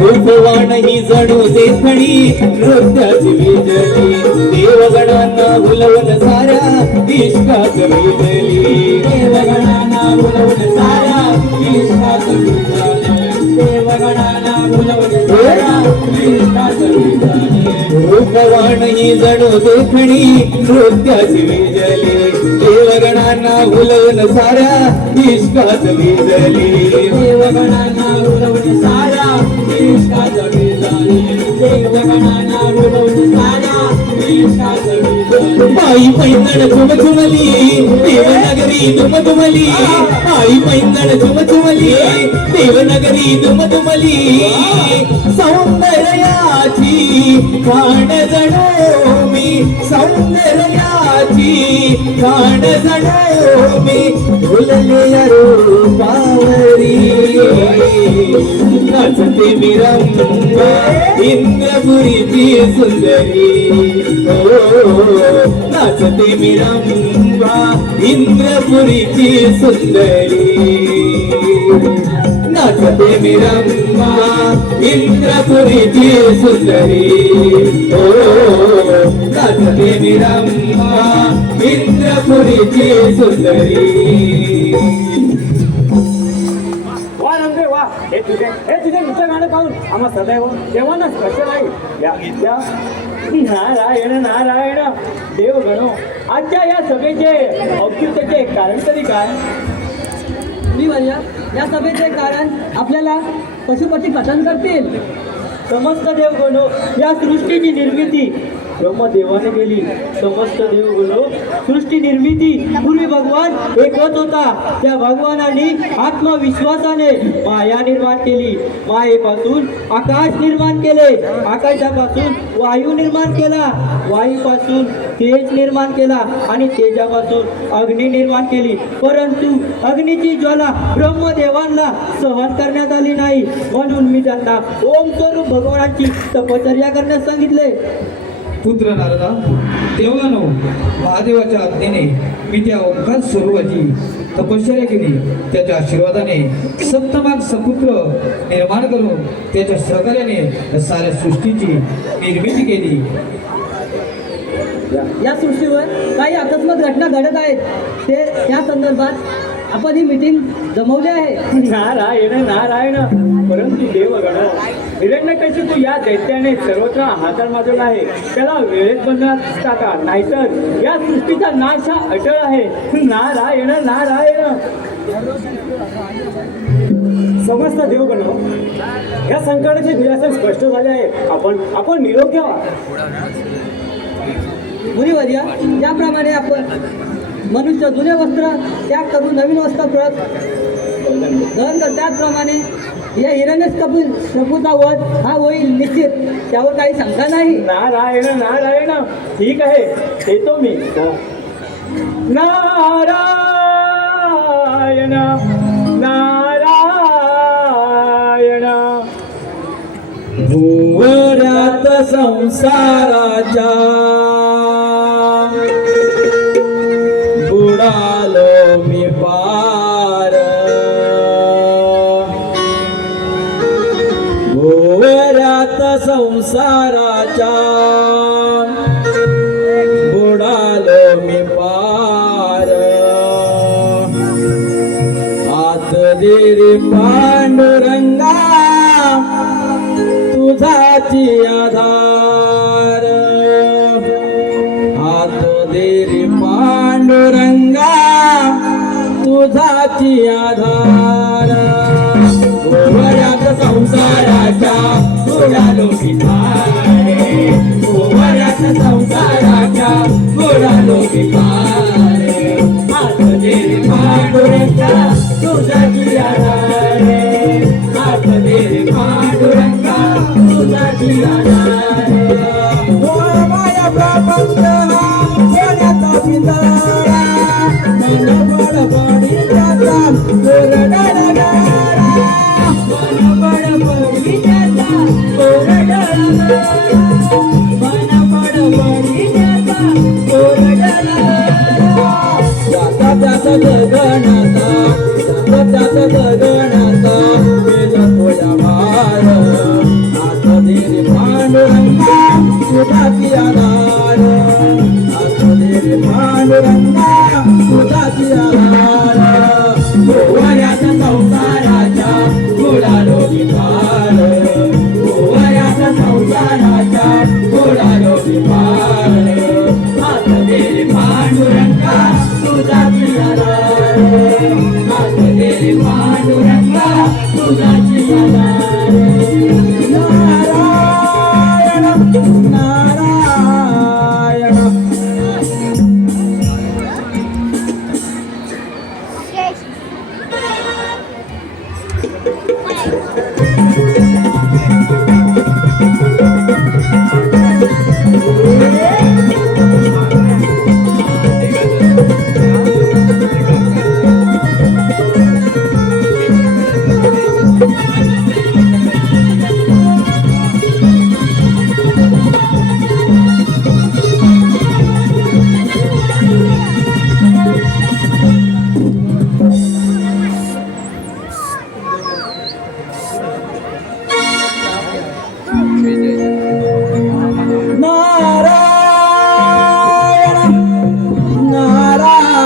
रूपवान ही जणू देखणी नृत्याची विजली देवगणांना भुलवून साऱ्या इश्कात विजली देवगणांना भुलवून साऱ्या इश्कात विजली देवगणांना भुलवून साऱ्या इश्कात विजली रूपवान ही जणू देखणी नृत्याची विजली देवगणांना भुलवून साऱ्या इश्कात विजली देवगणांना भुलवून साऱ्या इश्कात विजली देवगणांना भुलवून साऱ्या इश्कात विजली आई पैंजण झुमझुमली देवनगरी दुमदुमली आई पैंजण झुमझुमली देवनगरी दुमदुमली सौंदर्याची खाण जणू मी सौंदर्याची खाण जणू मी भुलले रूपावरी नाचते मी रंगा इंद्रपुरीची सुंदरी नाचते मी रंगा इंद्रपुरीची सुंदरी नाचते मी रंगा इंद्रपुरीची सुंदरी नाचते मी रंगा इंद्रपुरीची सुंदरी हे तुझे नृत्य गाणं पाहून आम्हा सदैव देवांना स्पर्श नाही या विद्या नारायण नारायण देव गणो आजच्या या सभेचे औचित्याचे कारण तरी काय या सभेचे कारण आपल्याला पशुपती कथन करतील. समस्त देवगणो या सृष्टीची निर्मिती ब्रह्मदेवाने केली. समस्त देवगणो सृष्टी निर्मिती पूर्वी भगवान एकच होता. त्या भगवानाने आत्मविश्वासाने माया निर्माण केली. मायेपासून आकाश निर्माण केले. आकाशापासून वायू निर्माण केला. वायूपासून तेज निर्माण केला आणि तेजापासून अग्नी निर्माण केली. परंतु अग्नीची ज्वाला ब्रह्मदेवांना सहन करण्यात आली नाही. म्हणून मी त्यांना ओम स्वरूप भगवानाची तपश्चर्या करण्यास सांगितले. पुत्र नारदा देवानो महादेवाच्या आज्ञेने मी त्या ओंकार स्वरूपाची तपश्चर्या केली. त्याच्या आशीर्वादाने सप्तमाग सपुत्र निर्माण करून त्याच्या सहकार्याने साऱ्या सृष्टीची निर्मिती केली. या सृष्टीवर काही अकस्मात घटना घडत आहेत. त्या संदर्भात आपण ही मीटिंग जमवली आहे. नारायण नारायण परंतु देवगण हिरण्यकशिपू या दैत्याने सर्वत्र हाताळ माजवला आहे. त्याला वेळेत बंधनात टाका नाहीतर या सृष्टीचा नाश हा अटळ आहे. नारायण नारायण समस्त देवगण या संकटाचे निरासन स्पष्ट झाले आहे. आपण निरोप घ्यावा. मुनिवर्य ज्याप्रमाणे आपण मनुष्य जुने वस्त्र त्याग करून नवीन वस्त्र धन कर त्याचप्रमाणे या हिरण्यकशिपूचा वध हा होईल निश्चित. त्यावर काही शंका नाही. नारायण नारायण ठीक आहे येतो मी. नारायण नारायण भुवरात संसाराच्या बुडालो मी पार. भुवरात संसाराच्या बुडालो मी पार. आत देरी पांडुरंगा तुझाची आधार. हात देरी पांडुरंगा तुझाची आधार. गोवऱ्यात संसाराच्या बुडालो मी पार. गोवऱ्यात संसाराच्या बुडालो मी पार. हात देरी पांडुरंगा तुझाची आधार. हात देरी पांडुरंगा तुझाची आधार. माया प्रपंच सोन्याचा पिंजरा मन बडबडी जाता गोरडाडा. मन बडबडी त्याचा कोरडला मन बडबडी त्याचा कोरडला जाता त्याचा गगनाचा जाता त्याचा गगनाचा मेला थोड्या भार आत देरी पांडुरंगा तुझाची आधार आत देरी पांडुरंगा तुझाची आधार गोवऱ्याचा संसाराच्या गुलालो विपार गोवऱ्याचा संसाराच्या गुलालो विपार आत देरी पांडुरंगा तुझाची आधार आत देरी पांडुरंगा तुझाची आधार नारायण नारायण नारायण नारायण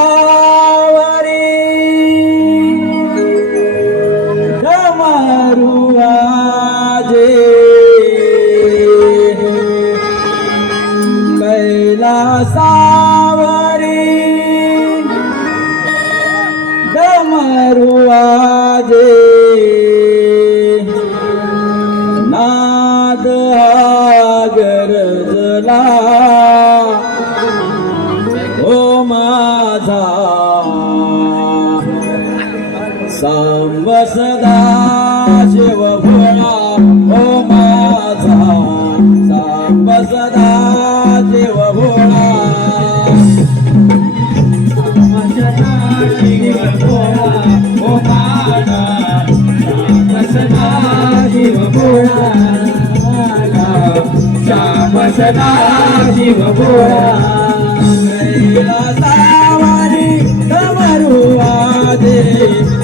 कैलासावरी डमरुआजे कैलासावरी डमरुआजे नाद गरजला ओ माझा सांब सदा शिव भोळा ओ माझा सांब सदा शिव भोळा शिव भोळा ओ माझा सांब सदा शिव भोळा श्याम सदा शिव भोळा कैलासावारी डमरुआजे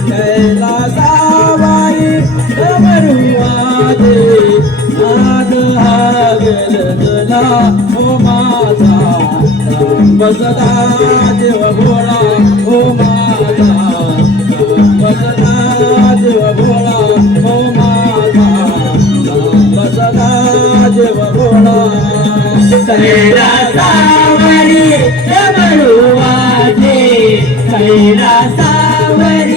कैलासावारी डमरुआजे नाद हा गरजला ओ माझा सांब सदा शिव भोळा ओ माझा सांब सदा शिव भोळा ओ माझा सांब सदा शिव भोळा कैलासावरी डमरुआजे कैलासावरी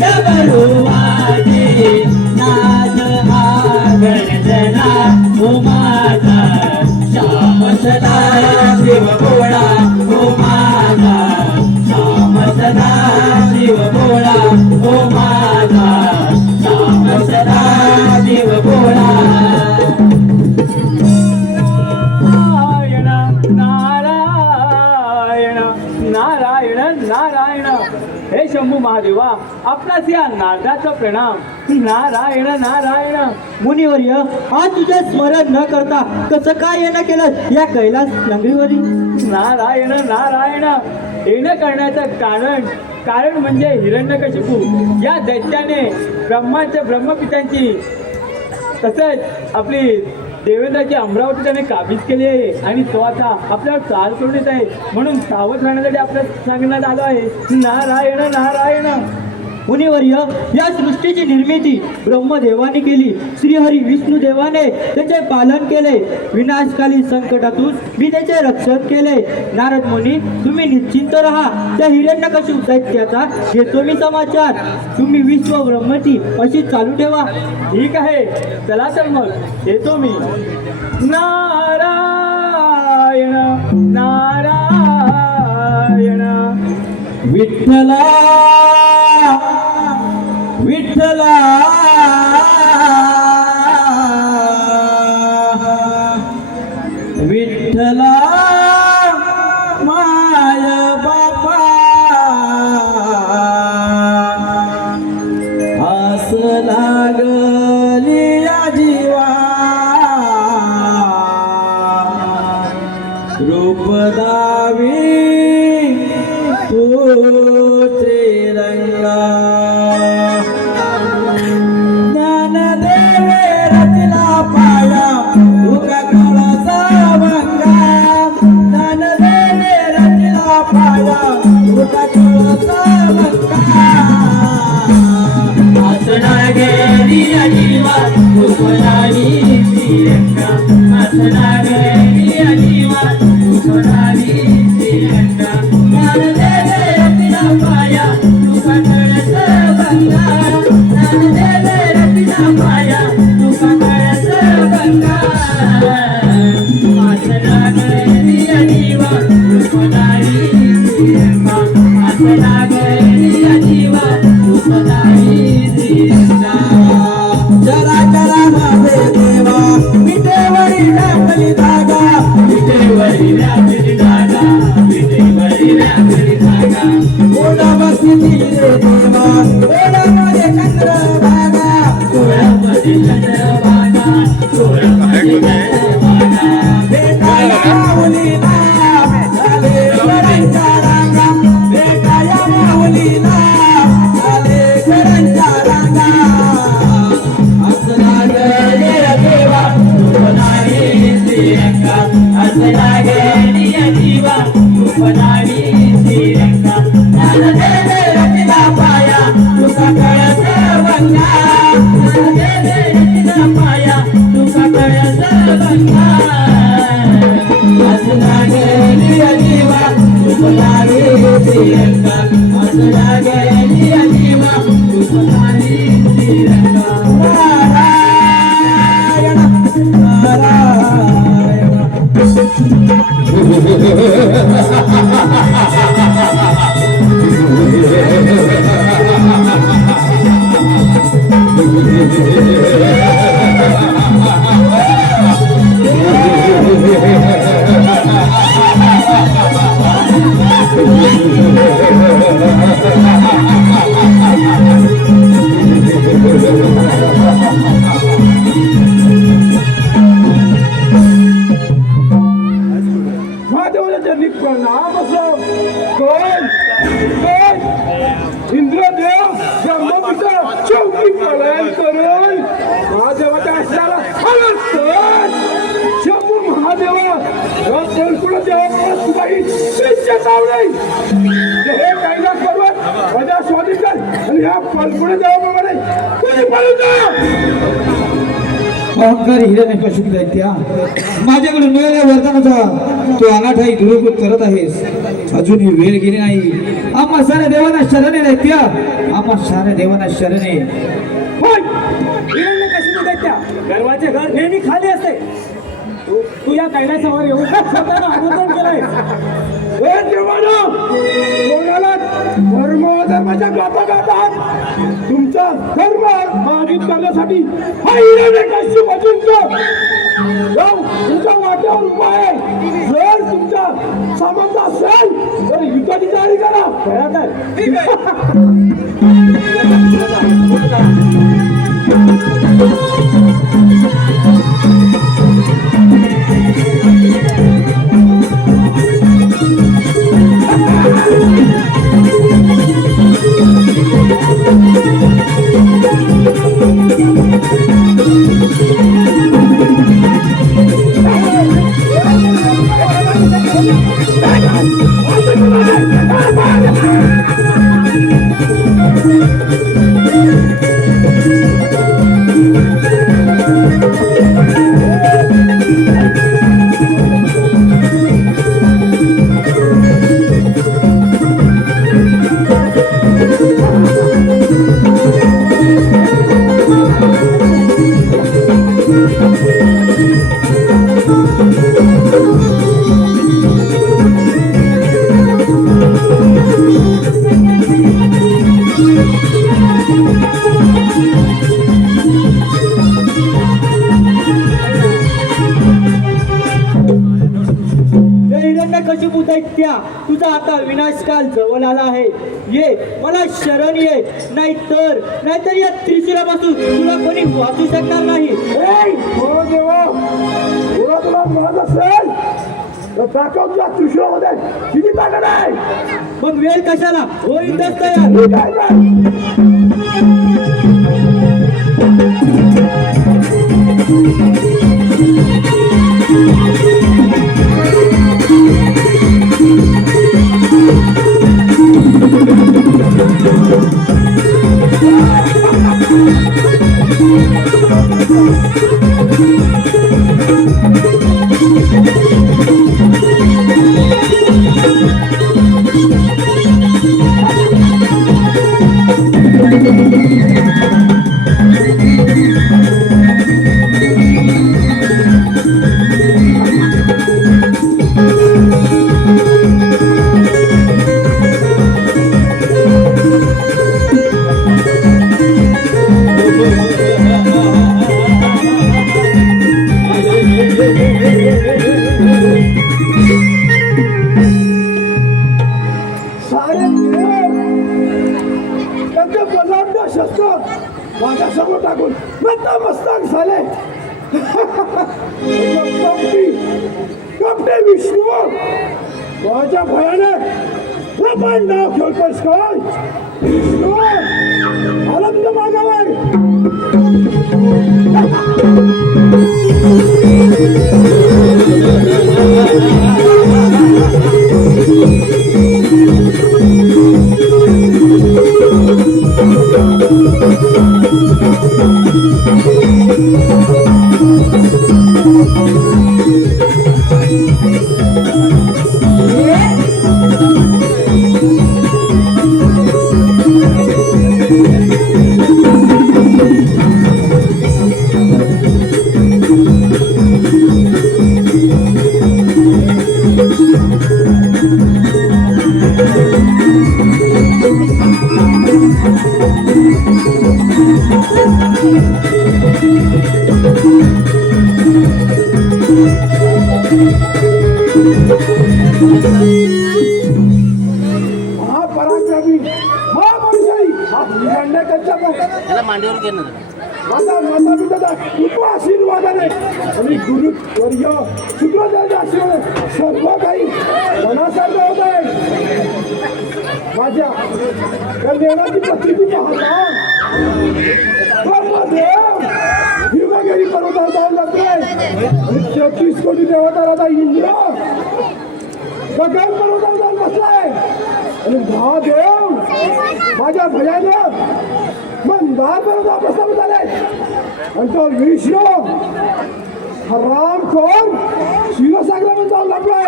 डमरुआजे नाद हा गरजला ओ माझा श्याम सदा शिव भोळा ओ माझा श्याम सदा शिव भोळा ओ माझा श्याम सदा शिव भोळा नारायण नारायण नारायण हे शंभू महादेवा आपणास या नारदाचा प्रणाम नारायण नारायण मुनिवर्य आज तुझे स्मरण न करता कसं काय येणं केलं या कैलास नगरीवरी नारायण नारायण येणं करण्याचं कारण म्हणजे हिरण्यकशिपू या दैत्याने ब्रह्मपितांची तसंच आपली देवेंद्राची अमरावती त्याने काबीज केली आहे आणि तो आता आपल्यावर चाल करून येत आहे म्हणून सावध राहण्यासाठी आपल्याला सांगण्यात आलं आहे नारायण नारायण मुनिवर्य या सृष्टीची निर्मिती ब्रह्मदेवाने केली श्रीहरी विष्णुदेवाने त्याचे पालन केले विनाशकाली संकटातून मी त्याचे रक्षण केले नारद मुनी तुम्ही निश्चिंत राहा त्या हिरण्यकशिपू दैत्याचा घेतो मी समाचार तुम्ही विश्व ब्रह्मती अशी चालू ठेवा ठीक आहे चला तर मग येतो मी नारायण नारायण विठ्ठला विठ्ठला विठ्ठला माय बापा तू श्रीरंगा ज्ञानदेवे रचला पाया तुका कळसा भंगा ज्ञानदेवे रचला पाया तुका कळसा भंगा असना गेली अजिवा तुकरानी श्रीरंगा असना गेली अजिवा तुकरानी श्रीरंगा ज्ञानदेवे रचला पाया तुका कळसा भंगा ज्ञानदेवे रचला पाया तुका कळसा भंगा असना गेली अजिवा तुकरानी श्रीरंगा असना गेली अजिवा तुकरानी श्रीरंगा चला चला माझे देवा विटेवरी व्यापली धागा विटेवरी व्यापली धागा विटेवरी व्यापली धागा ओढा बसली रे देवा ओढामध्ये चंद्र भागा ओढामध्ये चंद्र भागा ओढामध्ये चंद्र भागा भेटाया माऊलीला आले घरांच्या रांगा भेटाया माऊलीला आले घरांच्या रांगा असला गेली देवा तुपनारी श्रीरंगा असला गेली जीवा तुपनारी श्रीरंगा ज्ञानदेवे रचला पाया तुका कळस भंगा ज्ञानदेवे रचला पाया तुका कळस भंगा असला गेली जीवा तुपनारी श्रीरंगा असला गेली जीवा तुपनारी श्रीरंगा नारायण नारायण महादेवाला त्यांनी प्रणाम असो कोण कोण इंद्रदेव ब्रह्मपुत्र चौकी पलायन करून महादेवाच्या असल्याला शंभू महादेवा कोणकुणा देवा सुद्धाही नाही हे कैलास पर्वत माझ्या स्वाधीन कर आणि ह्या पलकुणा देवाप्रमाणे कोणी पळून जा अहंकार हिरण्यकशिप दैत्या माझ्याकडून मिळालेल्या वरदानाचा तू अनाठाई दुरुपयोग करत आहेस अजूनही वेळ गेली नाही आम्हा साऱ्या देवांना शरणे दैत्या आम्हा साऱ्या देवांना शरणे होय हिरण्यकशिपू दैत्या गर्वाचे घर नेहमी खाली असते तू या कैलासावर येऊन स्वतःला आंदोलन केलंय कोणाला धर्म धर्माच्या गाथा गातात तुमचा धर्म मागित करण्यासाठी हा हिरण्यकशिपू अजिंक्य तुमच्या वाट्यावर उभा आहे जर तुमचा सामंत असेल तर युद्धाची तयारी करा हिरण्यकशिपू दैत्या तुझा आता विनाशकाल जवळ आला आहे ये मला शरण ये नाहीतर या त्रिशूलापासून तुला कोणी वाचू शकणार नाही हो देवा तुला तुला म्हणत असेल तर दाखव तुझ्या त्रिशूळामध्ये किती ताकद आहे. मग वेळ कशाला होईतच तयार. मी काय कर सारे त्यांचे बलाढ्य शस्त्र माझ्यासमोर टाकून नतमस्तक झाले. कपटे विष्णू माझ्या भयानक पण नाव खेळतोस काय. विष्णू आला तुझ्या मागावर. महापराक्रमी महापुरुषाई हा हिरण्यकश्यप त्याला मांडीवर घे ना. माझा माता पिता आशीर्वादाने आणि गुरुवर्य शुक्राचार्य आशीर्वाद सर्व काही मनासारखं होत आहे. माझ्या कल्याणाची प्रसिद्धी पाहता हिमगिरी पर्वतावर जाऊन लागतोय आणि 33 कोटी देवता राजा इंद्र गगन पर्वतावर जाऊन बसलाय आणि महादेव माझ्या भयानं मंदार पर्वतावर प्रस्थापित झाले आणि तो विष्णू हा राम कोण क्षीरसागरामध्ये जाऊन लागलाय.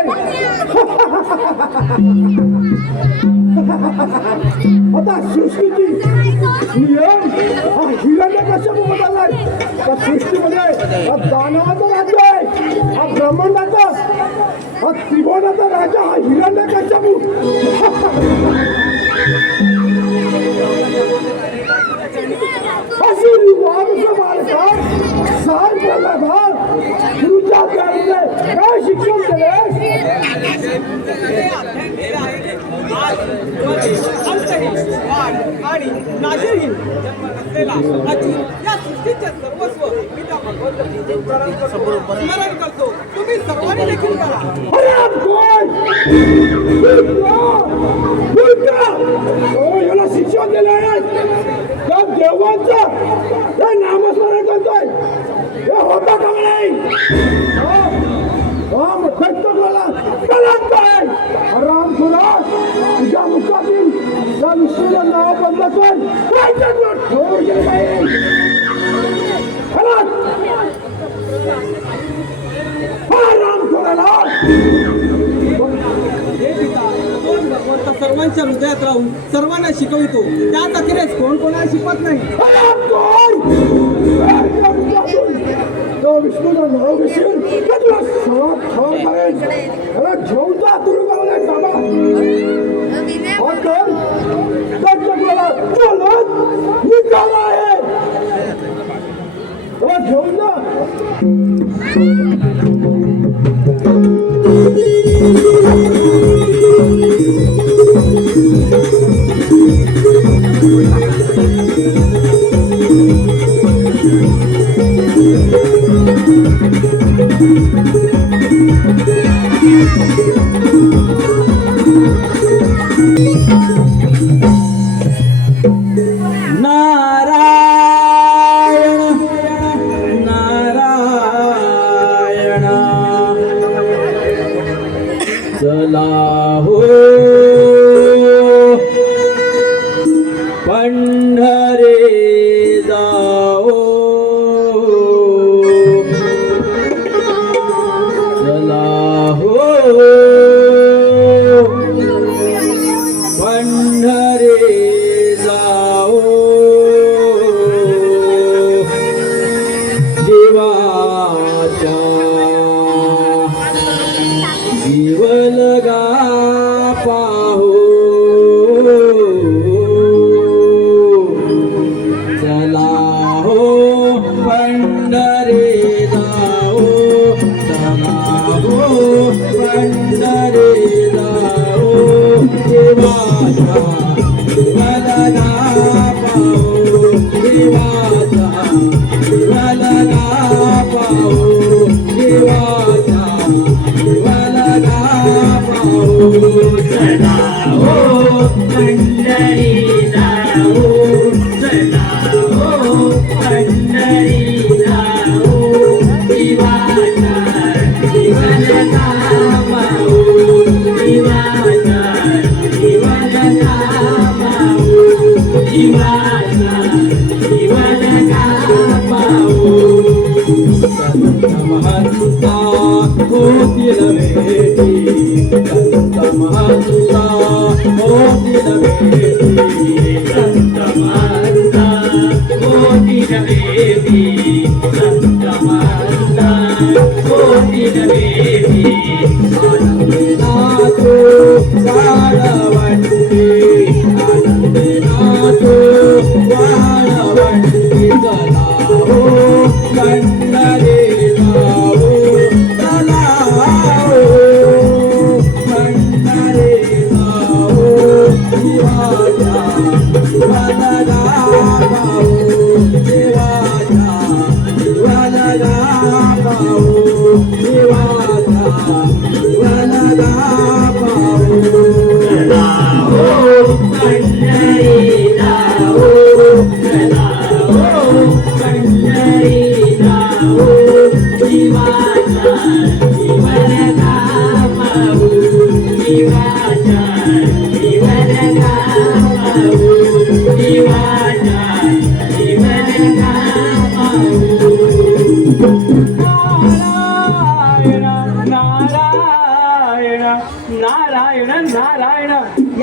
आता सृष्टीची नियम हा हिरण्यकश्यप बदललाय. त्या सृष्टीमध्ये हा दानवाचं राज्य आहे. हा ब्रह्मांडाचा हा त्रिभुवनाचा राजा हा हिरण्यकश्यप. आशीर्वाद बालका सांग प्रल्हादा गुरुच्या प्यारीने काय शिक्षण केले. आणि नाशिरहीन जन्म नसलेला अचिर या सृष्टीचे सर्वस्व मी त्या भगवंताचे स्मरण करतो. तुम्ही सर्वांनी देखील करा. याला शिक्षण दिलं आहे त्या देवांचं हे नामस्मरण करतोय. हे होता का नाही. राम खुला तुझ्या मुखातील त्या विष्णूचं नाव बंद कर. ठेवून गेलं पाहिजे. राम खुला हे पिता कोण भगवंत सर्वांच्या हृदयात राहून सर्वांना शिकवितो. त्याच अखेरीस कोण कोणाला शिकवत नाही. तो विष्णूचं नाव घेशील तर तुला सगळं खबर करेल. त्याला घेऊन जा तुरुंगामध्ये बाबा. हा तर जगला बोलत निघाला आहे. त्याला घेऊन जा. शिवलगा पाहू देवाचा शिवलगा पाहू देवाचा शिवलगा पाहू चला हो पंढरी जाऊ चला हो पंढरी जाऊ शिवाचा शिवलगा पाहू शिवाचा शिवलगा पाहू शिवाचा शिवलगा पाहू संत महंता होतील भेटी संत महंता होतील भेटी संत महंता होतील भेटी संत महंता होतील भेटी आनंदे नाचो वाळवंटी आनंदे नाचो वाळवंटी चला हो पंढरी जाऊ चला हो पंढरी जाऊ शिवाचा शिवलगा पाहू देवाचा शिवलगा पाहू देवाचा शिवलगा पाहू चला हो पंढरी जाऊ चला हो पंढरी जाऊ शिवाचा शिवलगा पाहू शिवाचा शिवलगा पाहू शिवाचा शिवलगा पाहू नारायण नारायण नारायण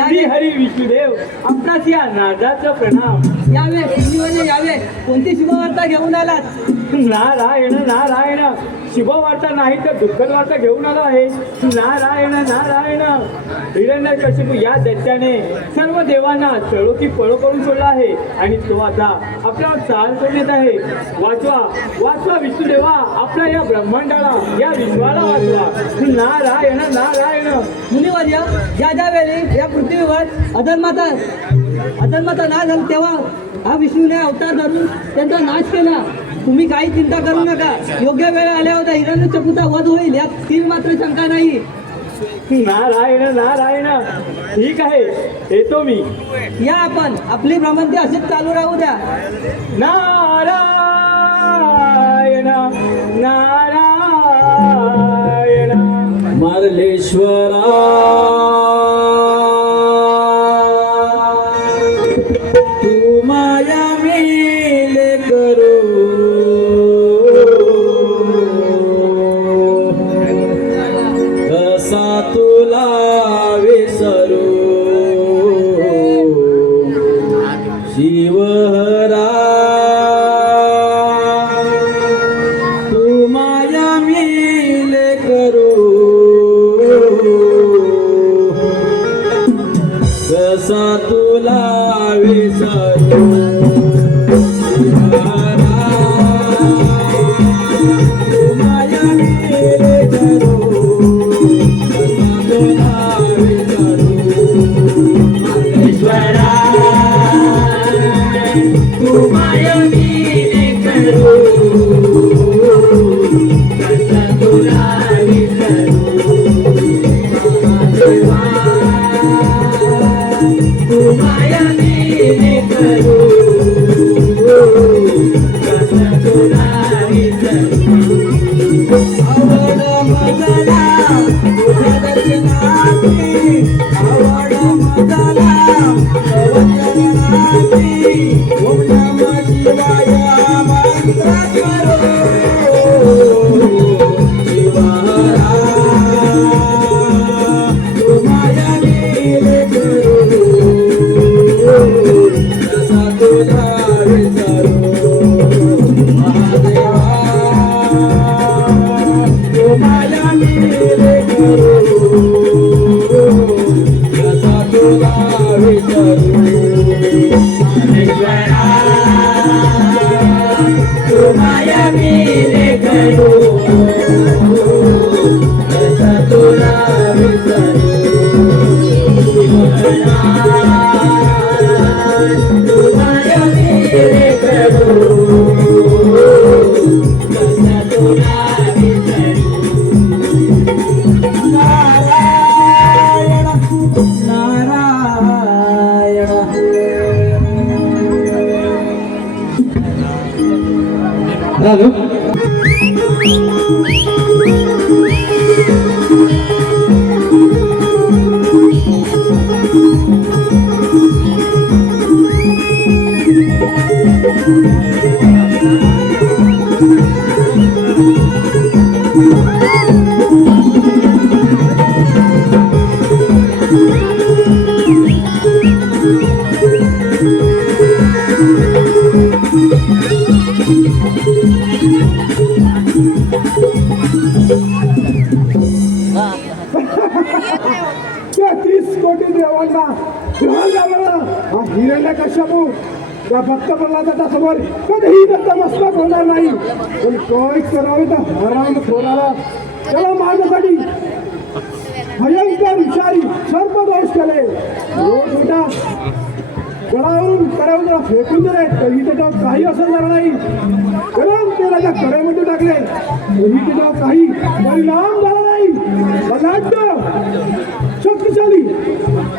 श्री हरी विष्णुदेव आपणास या नादाचं प्रणाम यावे हिंदीमध्ये यावे कोणती शुभवार्ता घेऊन आलात नारायण नारायण शुभवार्ता नाही तर दुःखद वार्ता घेऊन आलो आहे नारायण नारायण हिरण्यकशिपू या दैत्याने सर्व देवांना चळोकी पळो करून सोडला आहे आणि तो आता आपल्यावर चाल करून येत आहे वाचवा वाचवा विष्णुदेवा आपल्या या ब्रह्मांडाला या विश्वाला वाचवा नारायण नारायण मुनिवर्य ज्या ज्या वेळी या पृथ्वीवर अधर्माचा नाश झाला तेव्हा हा विष्णूने अवतार धरून त्यांचा नाश केला तुम्ही काही चिंता करू नका योग्य वेळ आल्या होता हिरण्यकशिपूचा वध होईल यात तीन मात्र शंका नाही नारायण नारायण ठीक आहे येतो मी या आपण आपली भ्रमंती अशीच चालू राहू द्या नारायण नारायण मरलेश्वरा तू माया मेले करू कसा तुला विसरू शिवहरा तू माया मेले करू कसा तुला विसरू शिवहरा तू माया मेले करू कसा तुला विसरू मल्लेश्वरा तू माया मेले करू कसा तुला विसरू महादेवा तू माया मेले करू कसा तुला विसरू आवड मजला तुझ्या दर्शनाची आवड मजला वचनाची ओम नमः शिवाय मंत्र करो शिवहरा तू माया मेले करू कसा तुला विसरू महादेवा तू माया मेले करू कसा तुला विसरू झालं त्या 30 कोटी देवांना ग्रहण झालं हा हिरण्य कश्यपू या भक्त प्रल्हादाच्या समोर कधीही नतमस्तक होणार नाही. पण काय करावे तर हराम खोराला त्याला मारण्यासाठी भयंकर विषारी सर्पदोष केले. रोज मोठा गडावरून कड्यावरून त्याला फेकून दिले तरी त्याच्यावर काही असर झाला नाही. गरम तेलाच्या कड्यामध्ये टाकले तरी त्याच्यावर काही परिणाम झाला नाही. बलाढ्य शक्तिशाली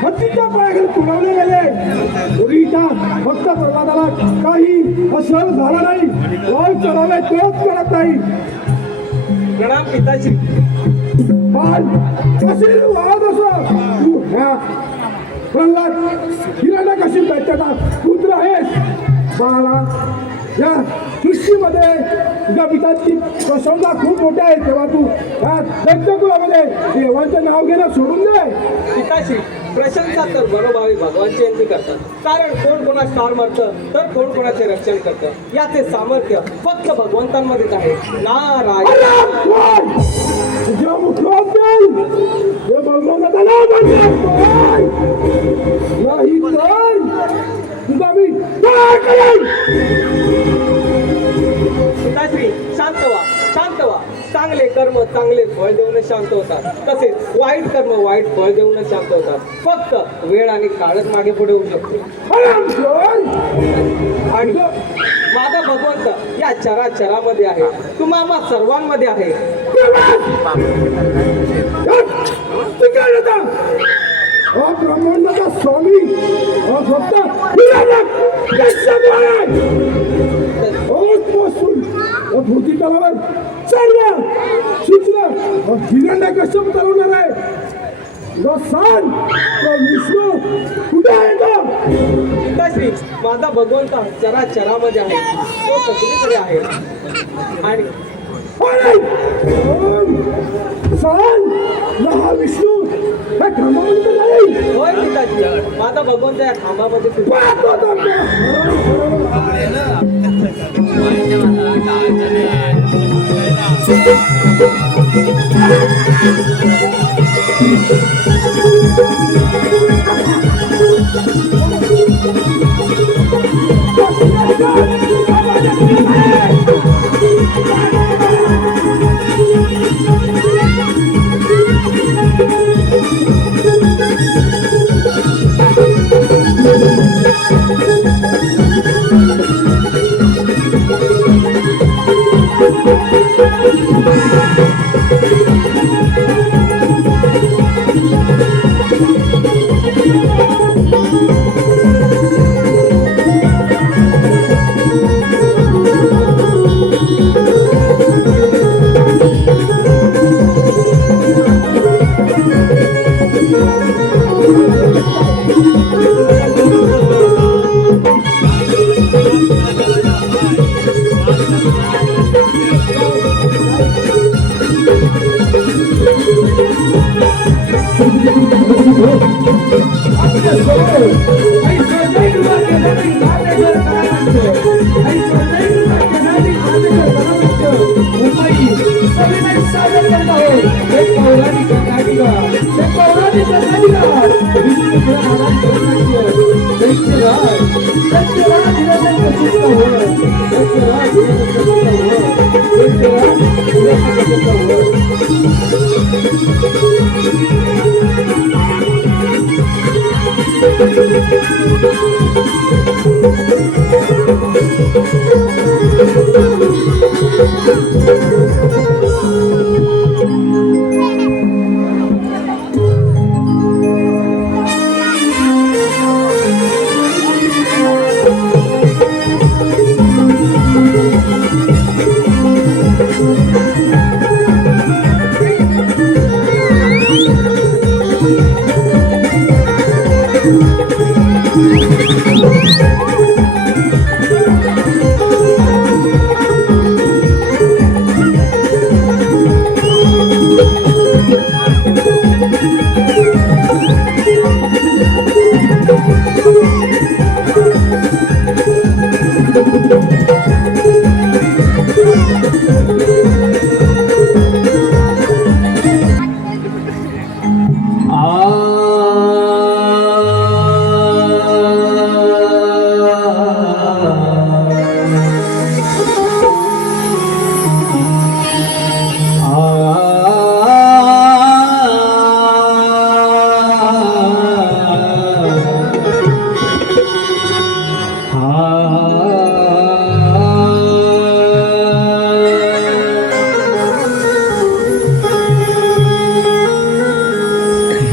हत्तीच्या पायाखाली तुडवले गेले तरी त्या भक्त प्रल्हादाला काही असर झाला नाही. काय करावे तेच करत नाही. प्रणाम पिताजी. पण कशी वाद असो तू ह्या प्रल्हाद हिरण्यकश्यप दैत्याचा पुत्र आहेस. बाळा या सृष्टीमध्ये तुझ्या पिताची प्रशंसा खूप मोठी आहे तेव्हा तू या दैत्यकुलामध्ये देवांचं नाव घेणं सोडून दे. पिताजी प्रशंसा तर मनोभावी भगवानची यांनी करतात. कारण कोण कोणास ठार मारतं तर कोण कोणाचे रक्षण करतं याचे सामर्थ्य फक्त भगवंतांमध्येच आहे. नारायण. तुझ्या मुखातील हे भगवंताचं नाव म्हणणार नाही तर तुझा मी काय करेन. पिताश्री शांत व्हा, शांत व्हा. चांगले कर्म चांगले फळ देऊनच शांत होतात, तसेच वाईट कर्म वाईट फळ देऊनच शांत होतात. फक्त वेळ आणि काळच मागे पुढे होऊ शकतो. आणि माझा भगवंत या चराचरामध्ये आहे, तुम्हा आम्हा सर्वांमध्ये आहे. ब्रह्मांडाचा स्वामी फक्त भूती तलावर सर्व सूचना हिरण्यकश्यप चालवणार आहे. सांग विष्णू कुठे आहे तो. पिताश्री माझा भगवंत चराचरामध्ये आहे, तो सगळीकडे आहे. आणि हा विष्णू हे खांबामध्ये नाही. होय पिताजी माझा भगवंत या खांबामध्ये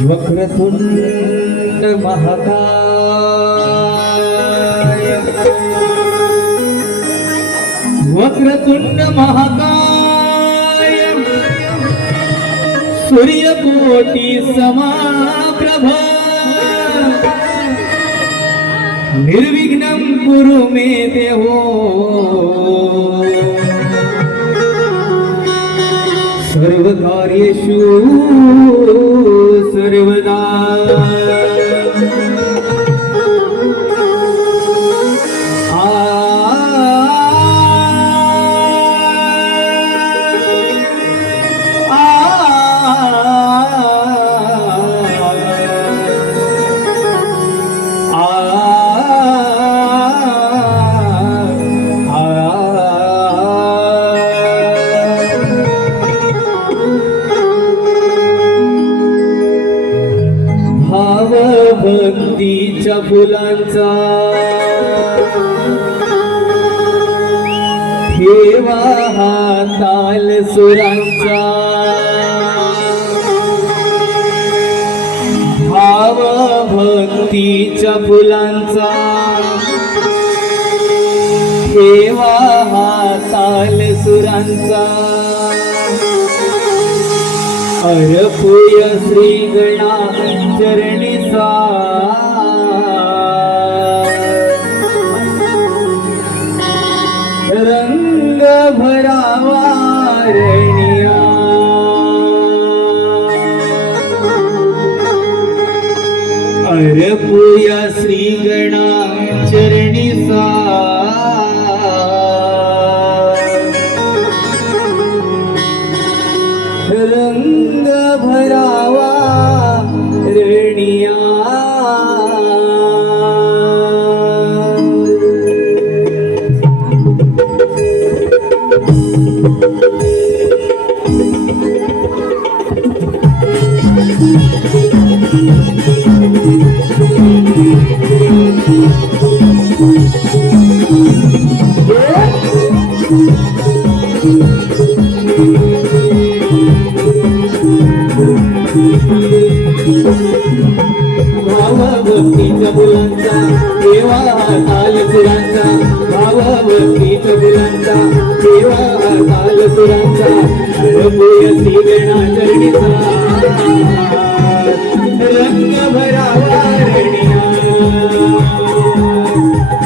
वक्रतुंड महाकाय, वक्रतुंड महाकाय, सूर्यकोटी समाप्रभ, निर्विघ्नं कुरु मे देवो, सर्वकार्येषु सर्वदा। भक्तीच्या फुलांचा ठेवा हाताल सुरांचा, भाव भक्तीच्या फुलांचा ठेवा हाताल सुरांचा, अर्पुय श्री गणा चरणी सा, रंग भरावा रणिया, अर्पुय श्री गणा चरणी सा, रंग भरावा रणिया। भाव भक्तीच्या फुलांचा देवा हाताल सुरांचा, भाव भक्तीच्या फुलांचा देवा हाताल सुरांचा, अर्पुय श्री गणा चरणीचा, रंग भरावा रणिया,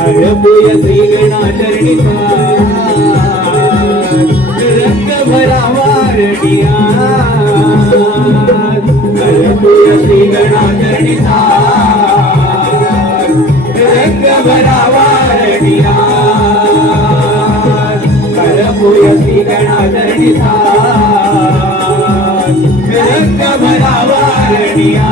अर्पुय श्री गणा चरणीचा, रंग भरावा रणिया, अर्पुय श्री गणा चरणीचा, रंग भरावा रणिया, अर्पुय श्री गणा चरणीचा, रंग भरावा रणिया।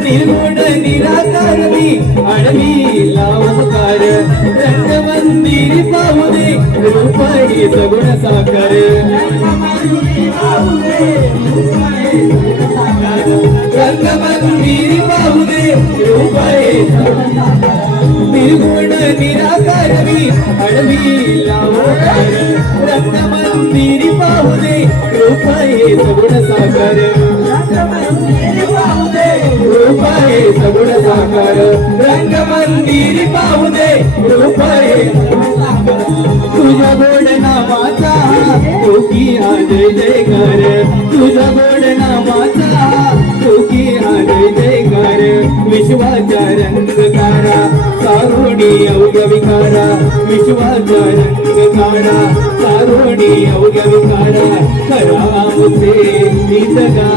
निर्गुण निराकार मी आडवी लावकार, रंगमंदिर पाहू दे रूप हे सगुण साकार, रंगमंदिर पाहू दे रूप हे निर्गुण निराकार मी आडवी लावकार, रंगमंदिर पाहू दे रूप हे सगुण साकार, रूप हे सगुण साकार, रंगमंदिर पाहू दे रूप हे, तुझ्या गोड नामाचा तू की हा जय जयकार, तुझ्या गोड नामाचा तू की हा जय जयकार, विश्वाचा रंगकारा सारुणी अवघ्या विकारा विश्वाचा रंगकारा सारुणी अवघ्या विकारा करा मुझे गीतगा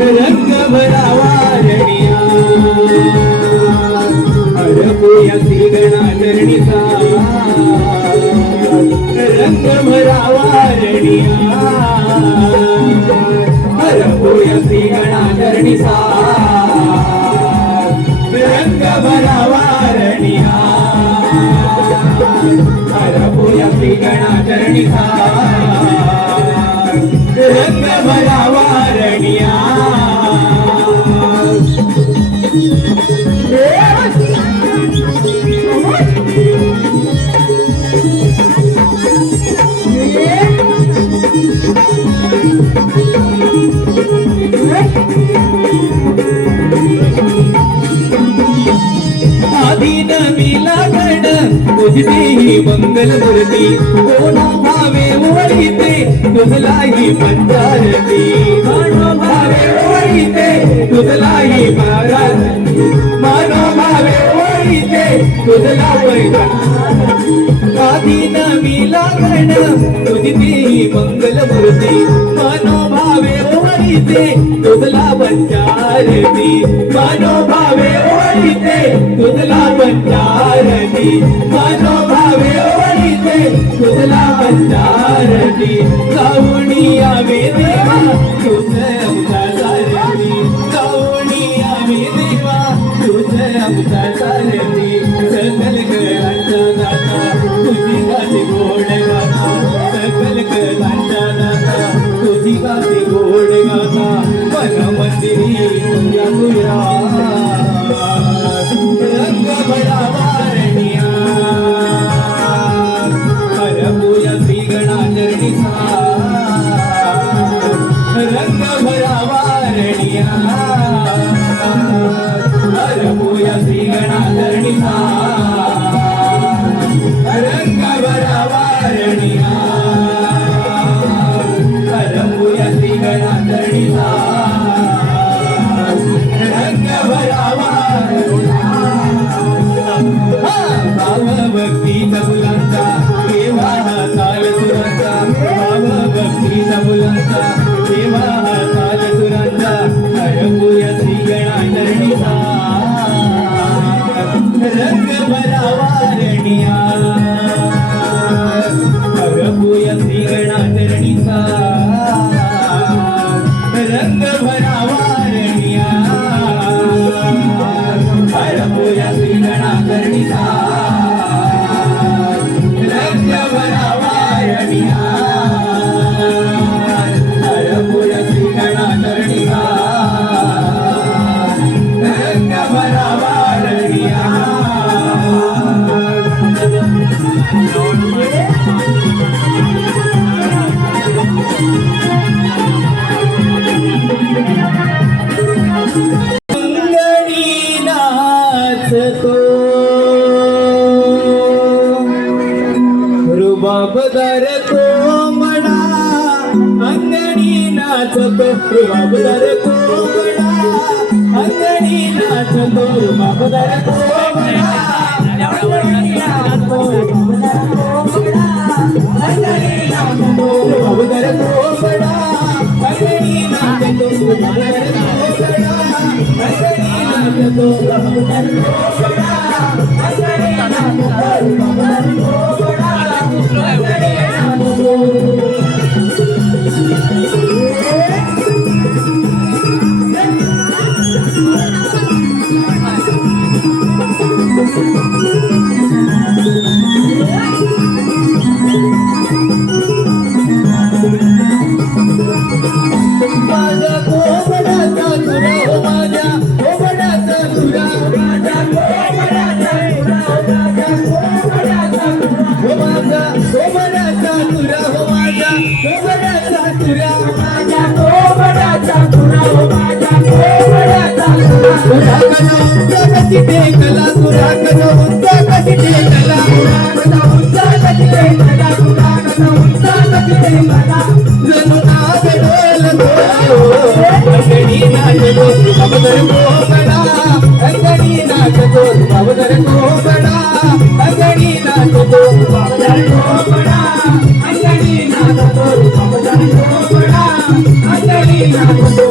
रंग भरावा रणिया हरपुया श्रीगणा चरणीचा रंग भरावा रणिया हरपुया श्रीगणा चरणीचा रंग भरावा रणिया हरपुया श्रीगणा चरणीचा रंग भरावा रणिया आधीन मिला गण तुझी मंगल मूर्ती कोणा भावे ओळीते तुझलाही पंचारती मानो भावे ओळीते तुझलाही महाराज मानो भावे ओळीते तुझला आधीन मिला गण तुझी मंगल मूर्ती मानो भावे ओळीते तुझला पंचारती मानो भावे ओळीते तुझला पंचारती मानो भावे ओळीते तुझला पंचारती गावणी यावे देवा तुझ आमचा सारथी गावणी यावे देवा तुझ आमचा सारथी सकल कलांचा दाता तुझी गाती गोड गाता सकल कलांचा दाता तुझी गाती गोड गाता मन मंदिरी तुझ्या तुझ्या रंग भरावा रणिया हरपुया श्रीगणा चरणीचा रंग भरावा रणिया हरपुया श्रीगणा चरणीचा रंग भरावा रणिया हरपुया श्रीगणा चरणीचा रंग भरावा भाव भक्तीचा मुलांचा केव्हा हा ताल सुरांचा भाव भक्तीचा मुलांचा केव्हा हा ताल सुरांचा हरपुया श्रीगणा चरणीचा रंग भरावा रणिया हरपुया श्रीगणा चरणीचा रंग भरावा रणिया हरपुया श्रीगणा चरणीचा रंग भरावा रणिया हरपुया श्रीगणा चरणीचा रंग भरावा रणिया अंगणी नाचतो रुबाबदार कोंबडा अंगणी नाचतो रुबाबदार कोंबडा अंगणी नाचतो रुबाबदार कोंबडा अंगणी नाचतो रुबाबदार कोंबडा अंगणी नाचतो रुबाबदार कोंबडा अंगणी नाचतो रुबाबदार कोंबडा अंगणी नाचतो रुबाबदार कोंबडा अंगणी नाचतो रुबाबदार कोंबडा अंगणी नाचतो माझ्या कोंबड्याचा तुरा हो माझ्या कोंबड्याचा तुरा माझ्या कोंबड्याचा तुरा हो माझ्या कोंबड्याचा तुरा हो माझ्या कोंबड्याचा तुरा माझ्या कोंबड्याचा तुरा हो माझ्या कोंबड्याचा तुरा तुरा कसा उंचा कशी टेकला तुरा कसा उंचा कशी टेकला तुरा कसा उंचा कशी टेकला तुरा कसा उंचा कशी टेकला जणू नाग डोल अंगणी नाचतो अवदर कोंबडा अंगणी नाचतो अवदर कोंबडा अंगणी नाचतो अवदर कोंबडा अंगणी नाचतो अवदर कोंबडा अंगणी नाचतो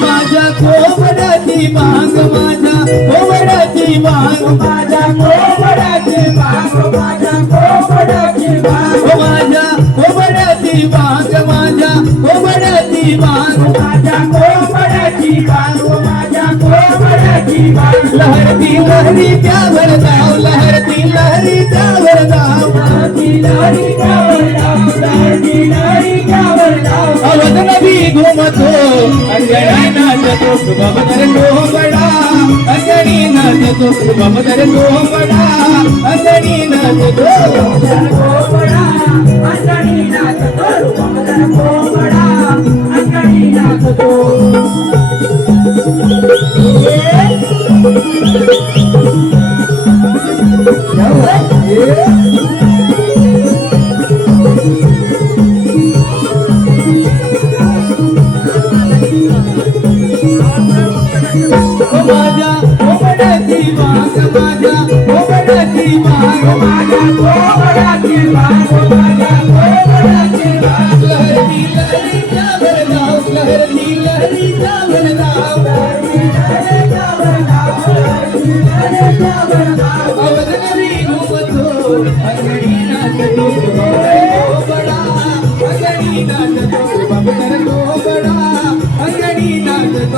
माझ्या कोंबड्याची मांग माझ्या कोंबड्याची मांग माझ्या कोंबड्याची मांग माझ्या कोंबड्याची मांग माझ्या कोंबड्याची मांग माझ्या कोंबड्याची मांग माझ्या कोंबड्याची मांग माझ्या कोंबड्याची मांग लहरती लहरी त्यावर जाव लहरती लहरी त्यावर जाव लहरती लहरी त्यावर जाव लहरती लहरी त्यावर जाव अवध नदी घुमतो अंगणी नाचतो अवदर कोंबडा अंगणी नाचतो अवदर कोंबडा अंगणी नाचतो अवदर कोंबडा अंगणी नाचतो अवदर कोंबडा अंगणी नाचतो माझ्या कोंबड्याची मांग माझ्या कोंबड्याची मांग माझ्या कोंबड्याची मांग माझ्या कोंबड्याची मांग लहरी लहरी त्यावर जाव लहरी लहरी त्यावर जाव लहरी लहरी त्यावर जाव लहरी लहरी त्यावर जाव अवध नदी घुमतो अंगणी नाचतो कोंबडा अंगणी नाचतो अवदर कोंबडा अंगणी नाचतो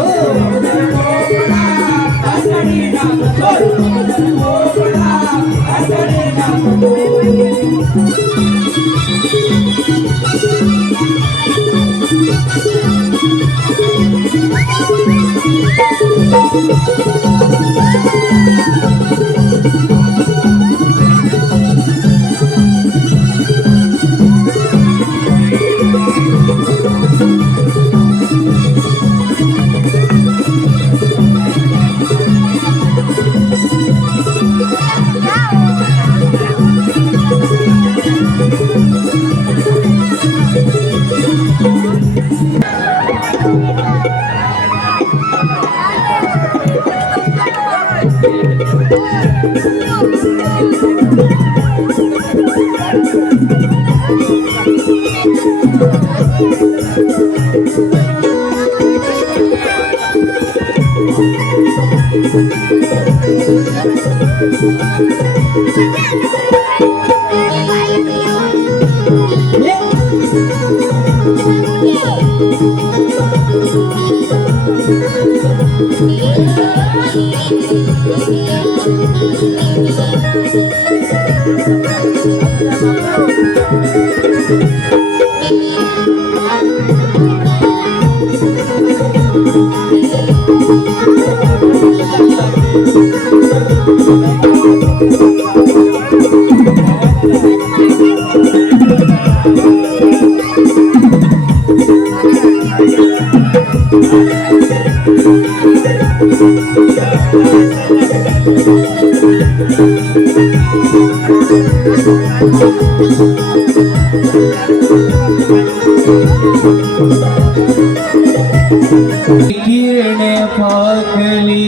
किरण फाकली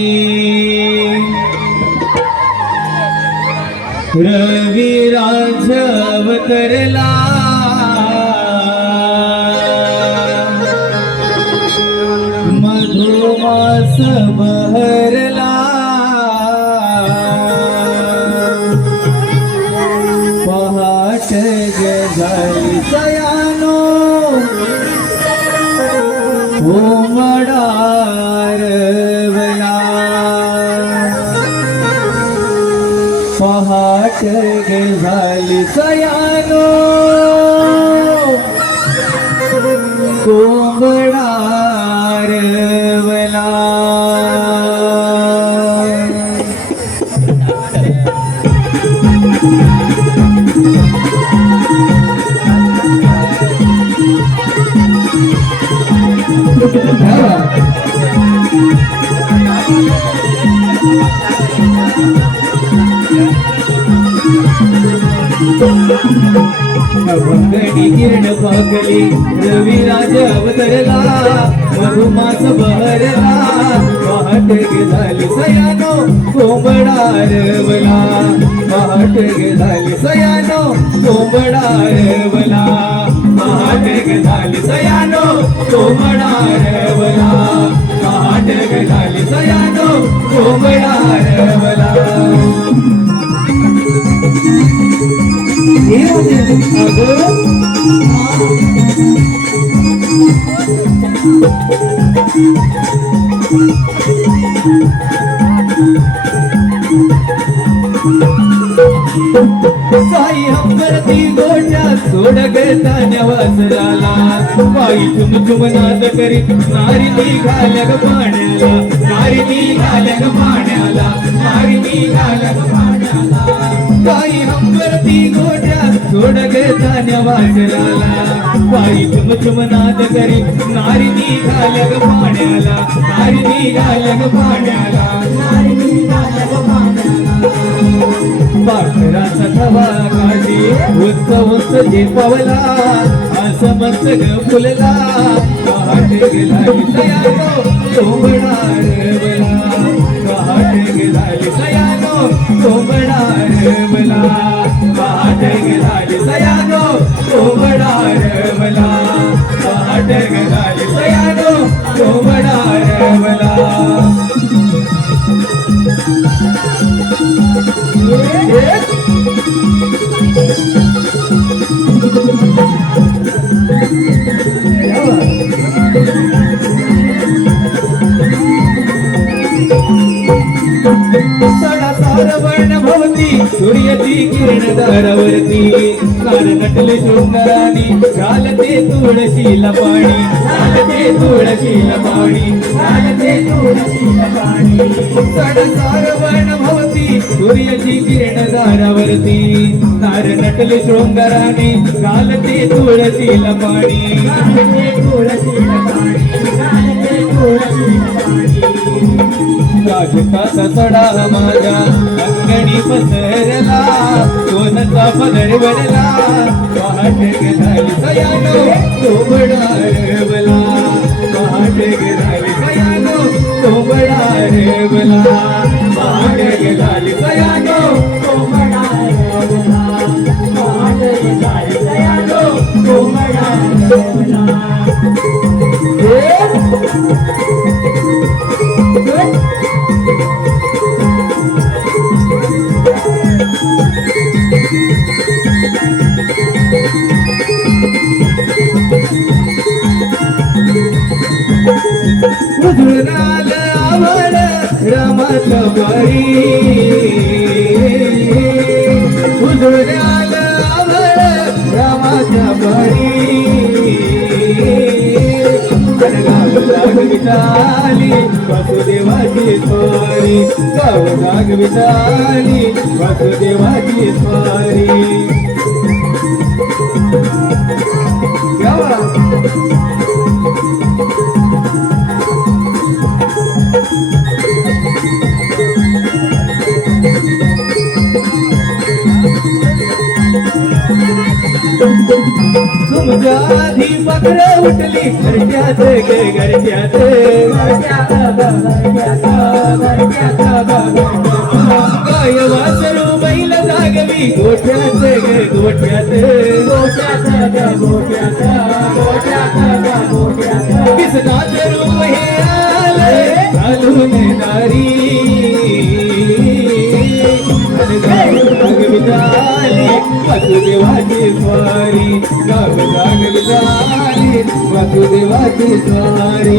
रविराज अवतरला मधुमास बहरला पहाट झाली सयानो कोंबडा रवला पहाट झाली सयानो कोंबडा रवला अभंगणी किरण पाकली रविराज अवतरला मधुमास बहरला पहाट झाली सयानो कोंबडा रवला पहाट झाली सयानो कोंबडा रवला पहाट झाली सयानो कोंबडा रवला पहाट झाली सयानो कोंबडा रवला साई हमवरती गोट्या सोड गळतान्या वासराला बाई चुम नाद करी नारी निघाल्या ग पाण्याला नारी निघाल्या ग पाण्याला नारी निघाल्या ग पाण्याला बाई हमवरती गोट्या सोड गळतान्या वासराला बाई चुम नाद करी नारी निघाल्या ग पाण्याला नारी निघाल्या ग पाण्याला नारी निघाल्या ग पाण्याला पाखराचा थवा काढी उंच उंच झेपावला असं मस्त ग फुलला पहाट गेलाली सयानो कोंबडा रवला पहाट गेलाली सयानो कोंबडा रवला पहाट गेलाली सयानो कोंबडा रवला पहाट गेलाली सयानो कोंबडा रवला सडा सारवर्ण भवती सूर्याची किरण दारावरती कार नटले शृंगारानी घालते तुळशीला पाणी घालते तुळशीला पाणी घालते तुळशीला पाणी सडा सारवर्ण भवती सूर्याची किरण दारावरती कार नटले शृंगारानी घालते तुळशीला पाणी घालते तुळशीला पाणी घालते तुळशीला पाणी राजकाचा सडा माझ्या अंगणी पसरला सोनचा पदर वडला पहाट गेलाली सयानो कोंबडा रवला पहाट गेलाली सयानो कोंबडा रवला पहाट गेलाली सयानो कोंबडा रवला पहाट गेलाली सयानो कोंबडा रवला उधळाल आवड रामाचा वारी उधळाल आवड रामाच्या वारी गाव जाग विचाली वासुदेवाची स्वारी गाव जाग विचाली वासुदेवाची स्वारी तुमच्या आधी बकर उठली घरट्यात गे घरट्यात गाय वासरू बैल जागवी गोठ्यात गे गोठ्यात कृष्णाच रूप हे आले घालून नारी विचाली वासुदेवाची स्वारी गाव जाग विचाली वासुदेवाची स्वारी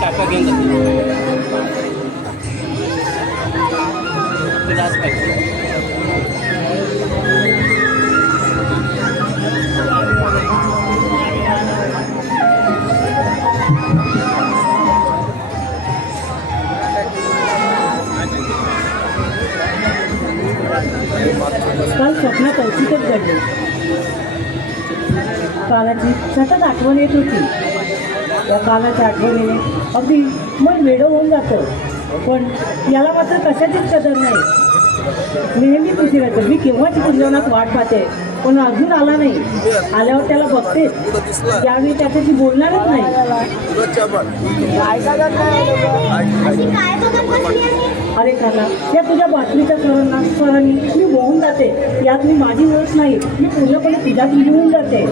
काका घेऊन काल स्वप्नात औचित्यच घडले. कालाची सतत आठवण येत होती. या कालाच्या आठवणीने अगदी मन वेडं होऊन जातं. पण याला मात्र कशाचीच कदर नाही. नेहमीच उशीर येतो. मी केव्हाची कुंजवनात वाट पाहते, पण अजून आला नाही. आल्यावर त्याला बघते, त्यावेळी त्याच्याशी बोलणारच नाही. अरे काका, या तुझ्या बातमीच्या स्वरांनी मी वाहून जाते. यात मी माझी ओळख नाही, मी पूर्णपणे तुझ्यात लिहून जाते.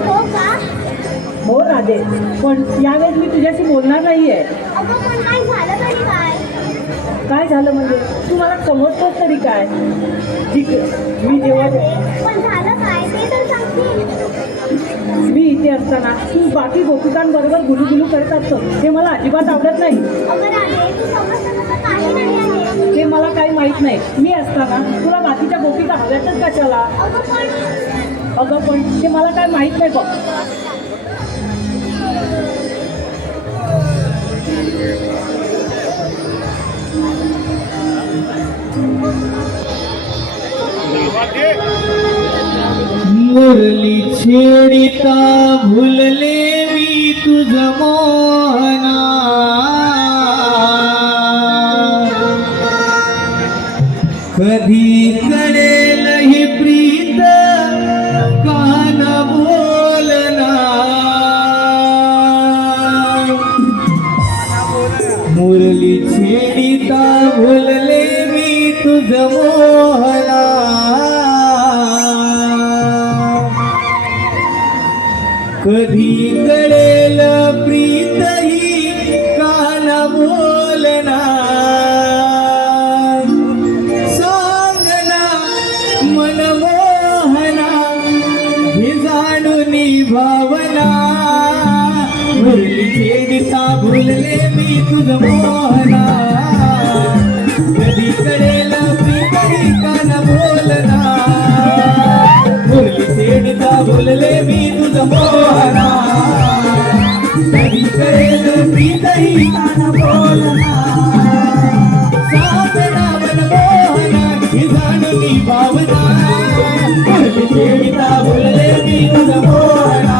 हो राधे, पण यावेळेस मी तुझ्याशी बोलणार नाहीये. काय झालं म्हणजे तू मला समजतोस तरी काय? ठीक आहे, मी जेव्हा मी इथे असताना तू बाकी गोपिकांबरोबर गुलुगुलू करत असतो, हे मला अजिबात आवडत नाही. हे मला काही माहीत नाही. मी असताना तुला बाकीच्या गोपिका हव्यातच कशाला? अगं पण ते मला काय माहीत नाही बघ. मुरली छेडिता भुलले मी तुझ मोहना. कधी कळेल ही प्रीत कान बोलना. मुरली छेडिता भुलले मी तुझ मोहना. कधी कळेल प्रीत ही कान बोलना. सांगना मनमोहना ही जाणून भावना. मुरली छेडिता भुलले मी तुझ मोहना. कधी कळेल प्रीत ही कान बोलना. मुरली छेडिता भुलले मी तुझ मोहना. कधी कळेल प्रीत ही कान बोलना. सांगना मनमोहना ही जाणून भावना. मुरली छेडिता भुलले मी तुझ मोहना.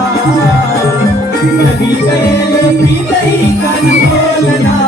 कधी कळेल प्रीत ही कान बोलना.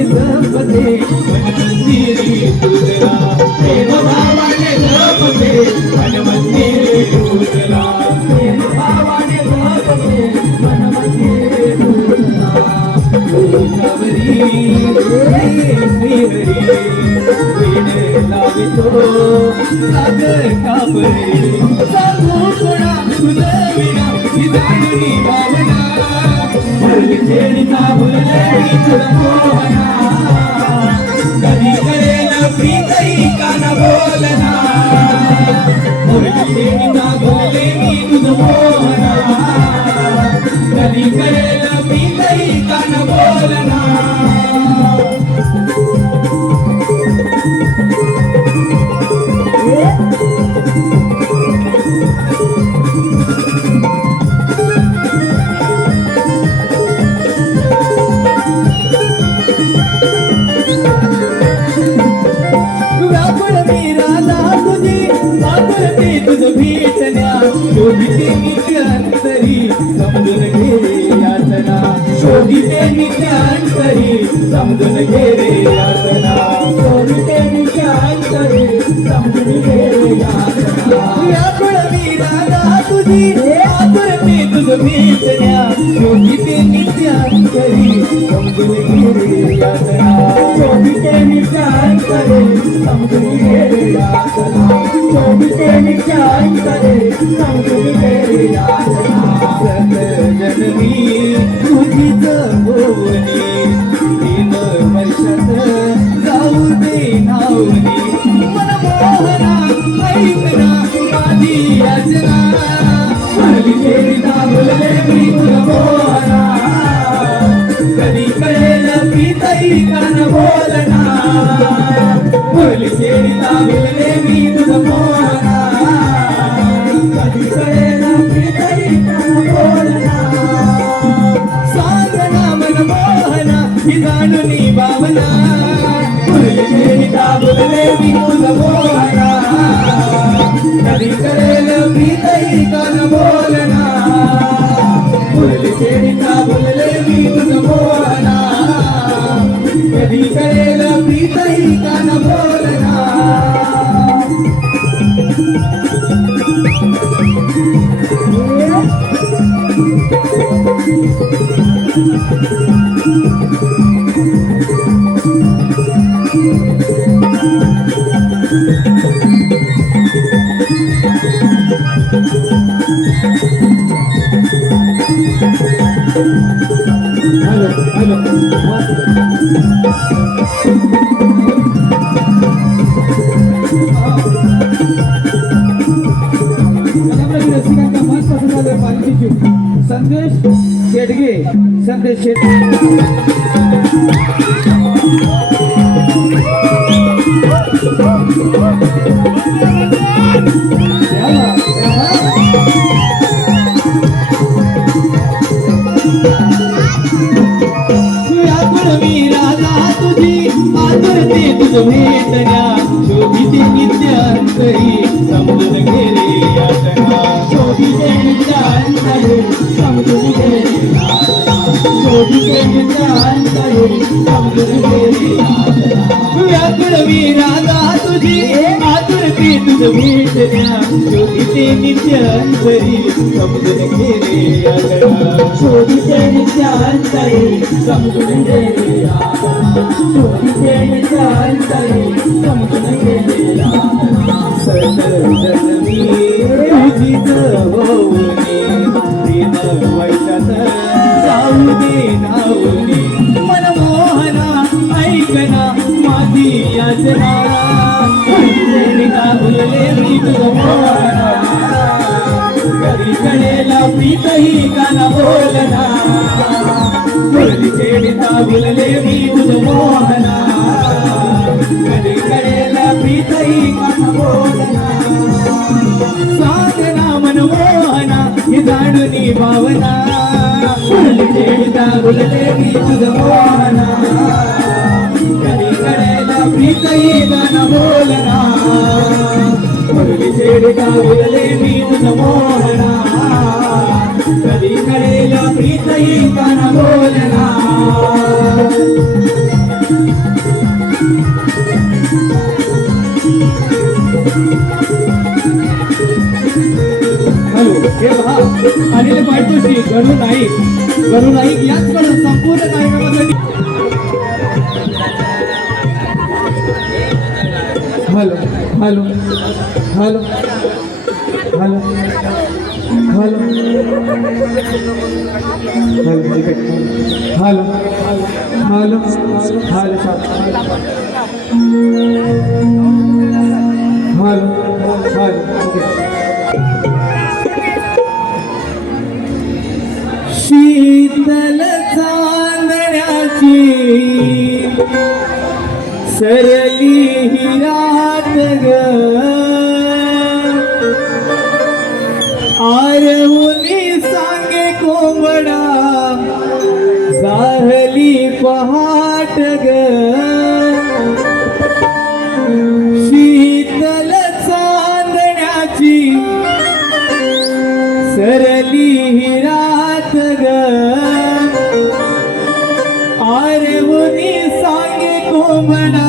भावाने जपते वनमंदिरी तुझला प्रेम भावाने जपते वनमंदिरी तुझला प्रेम भावाने जपते वनमंदिरी तुझला तुझ्यावरी श्रीहरी वीण लावितो सागर कापरे सांगू कोणा तुझं विना ही जाणली भावना मुरली चेडीचा बोलले मी तुझं मोहना कधी करेल प्रीतही काना बोलना मुरली चेडीचा बोलले मी तुझं मोहना कधी करेल प्रीतही काना बोलना व्याकुळ मी राधा तुझी आकुलते तुझ भेटण्या शोधिते नित्यांतरी समजून घे रे यातना शोधिते नित्यांतरी समजून घे रे यातना शोधिते नित्यांतरी समजून घे रे यातना व्याकुळ मी राधा तुझी आकुलते तुझ भेटण्या शोधिते नित्यांतरी समजून घे रे यातना शोधिते नित्यांतरी समजून घे रे यातना शोधिते नित्यांतरी समजून घे रे यातना सत जननी तुझीच होवनी 3 वर्षात जाऊ दे नावनी मन मोहना ऐकना माझी याचना मुरली चेडीचा बोलले मी तुझं मोहना कधी कळेल प्रीतही कान बोलना मुरली चेडीचा बोलले मी तुझं मोहना कधी कळेल प्रीतही कान बोलना सांगना मन मोहना ही जाणूनी भावना मुरली चेडीचा बोलले मी तुझं मोहना कधी कळेल प्रीतही कान बोलना मुरली चेडीचा बोलले मी तुझं मोहना कधी कळेल प्रीतही कान बोलना रसिकांचा मन पसंत झालं पालखीची संदेश शेडगे संदेश शेडगे आतुरते तुझ भेटण्या शोधिते नित्यांतरी समजून घे रे यातना शोधिते नित्यांतरी समजून घे रे यातना शोधिते नित्यांतरी समजून घे रे यातना व्याकुळ मी राधा तुझी आतुरते तुझ भेटण्या शोधिते नित्यांतरी समजून घे रे यातना शोधिते नित्यांतरी समजून घे रे यातना शोधिते नित्यांतरी समजून घे रे यातना सतर जननी तुझीच होवनी 3 वर्षात जाऊ दे नावनी मन मोहना ऐकना माझी याचना बोलले मी तुझं मोहना कधी कळेल प्रीतही काना बोलना मुरली चेडीचा बोलले मी तुझं मोहना कधी कळेल प्रीतही काना बोलना साधना मनमोहना ही जाणूनी भावना मुरली चेडीचा बोलले मी तुझं मोहना कधी कळेल प्रीतही काना बोलना मुरली चेडीचा बोलले मी तुझं मोहना कधी कळेल प्रीतही काना बोलना हॅलो हे पहा अनिल पायतोशी गणू नाईक याचकडून संपूर्ण कार्यक्रमासाठी hello hello hello hello hello hello ठीक आहे hello hello hello hello hello शीतल चांदण्याची सरली ही रात ग आरवुनी सांगे कोंबडा जाहली पहाट ग शीतल चांदण्याची सरली ही रात ग आरवुनी सांगे कोंबडा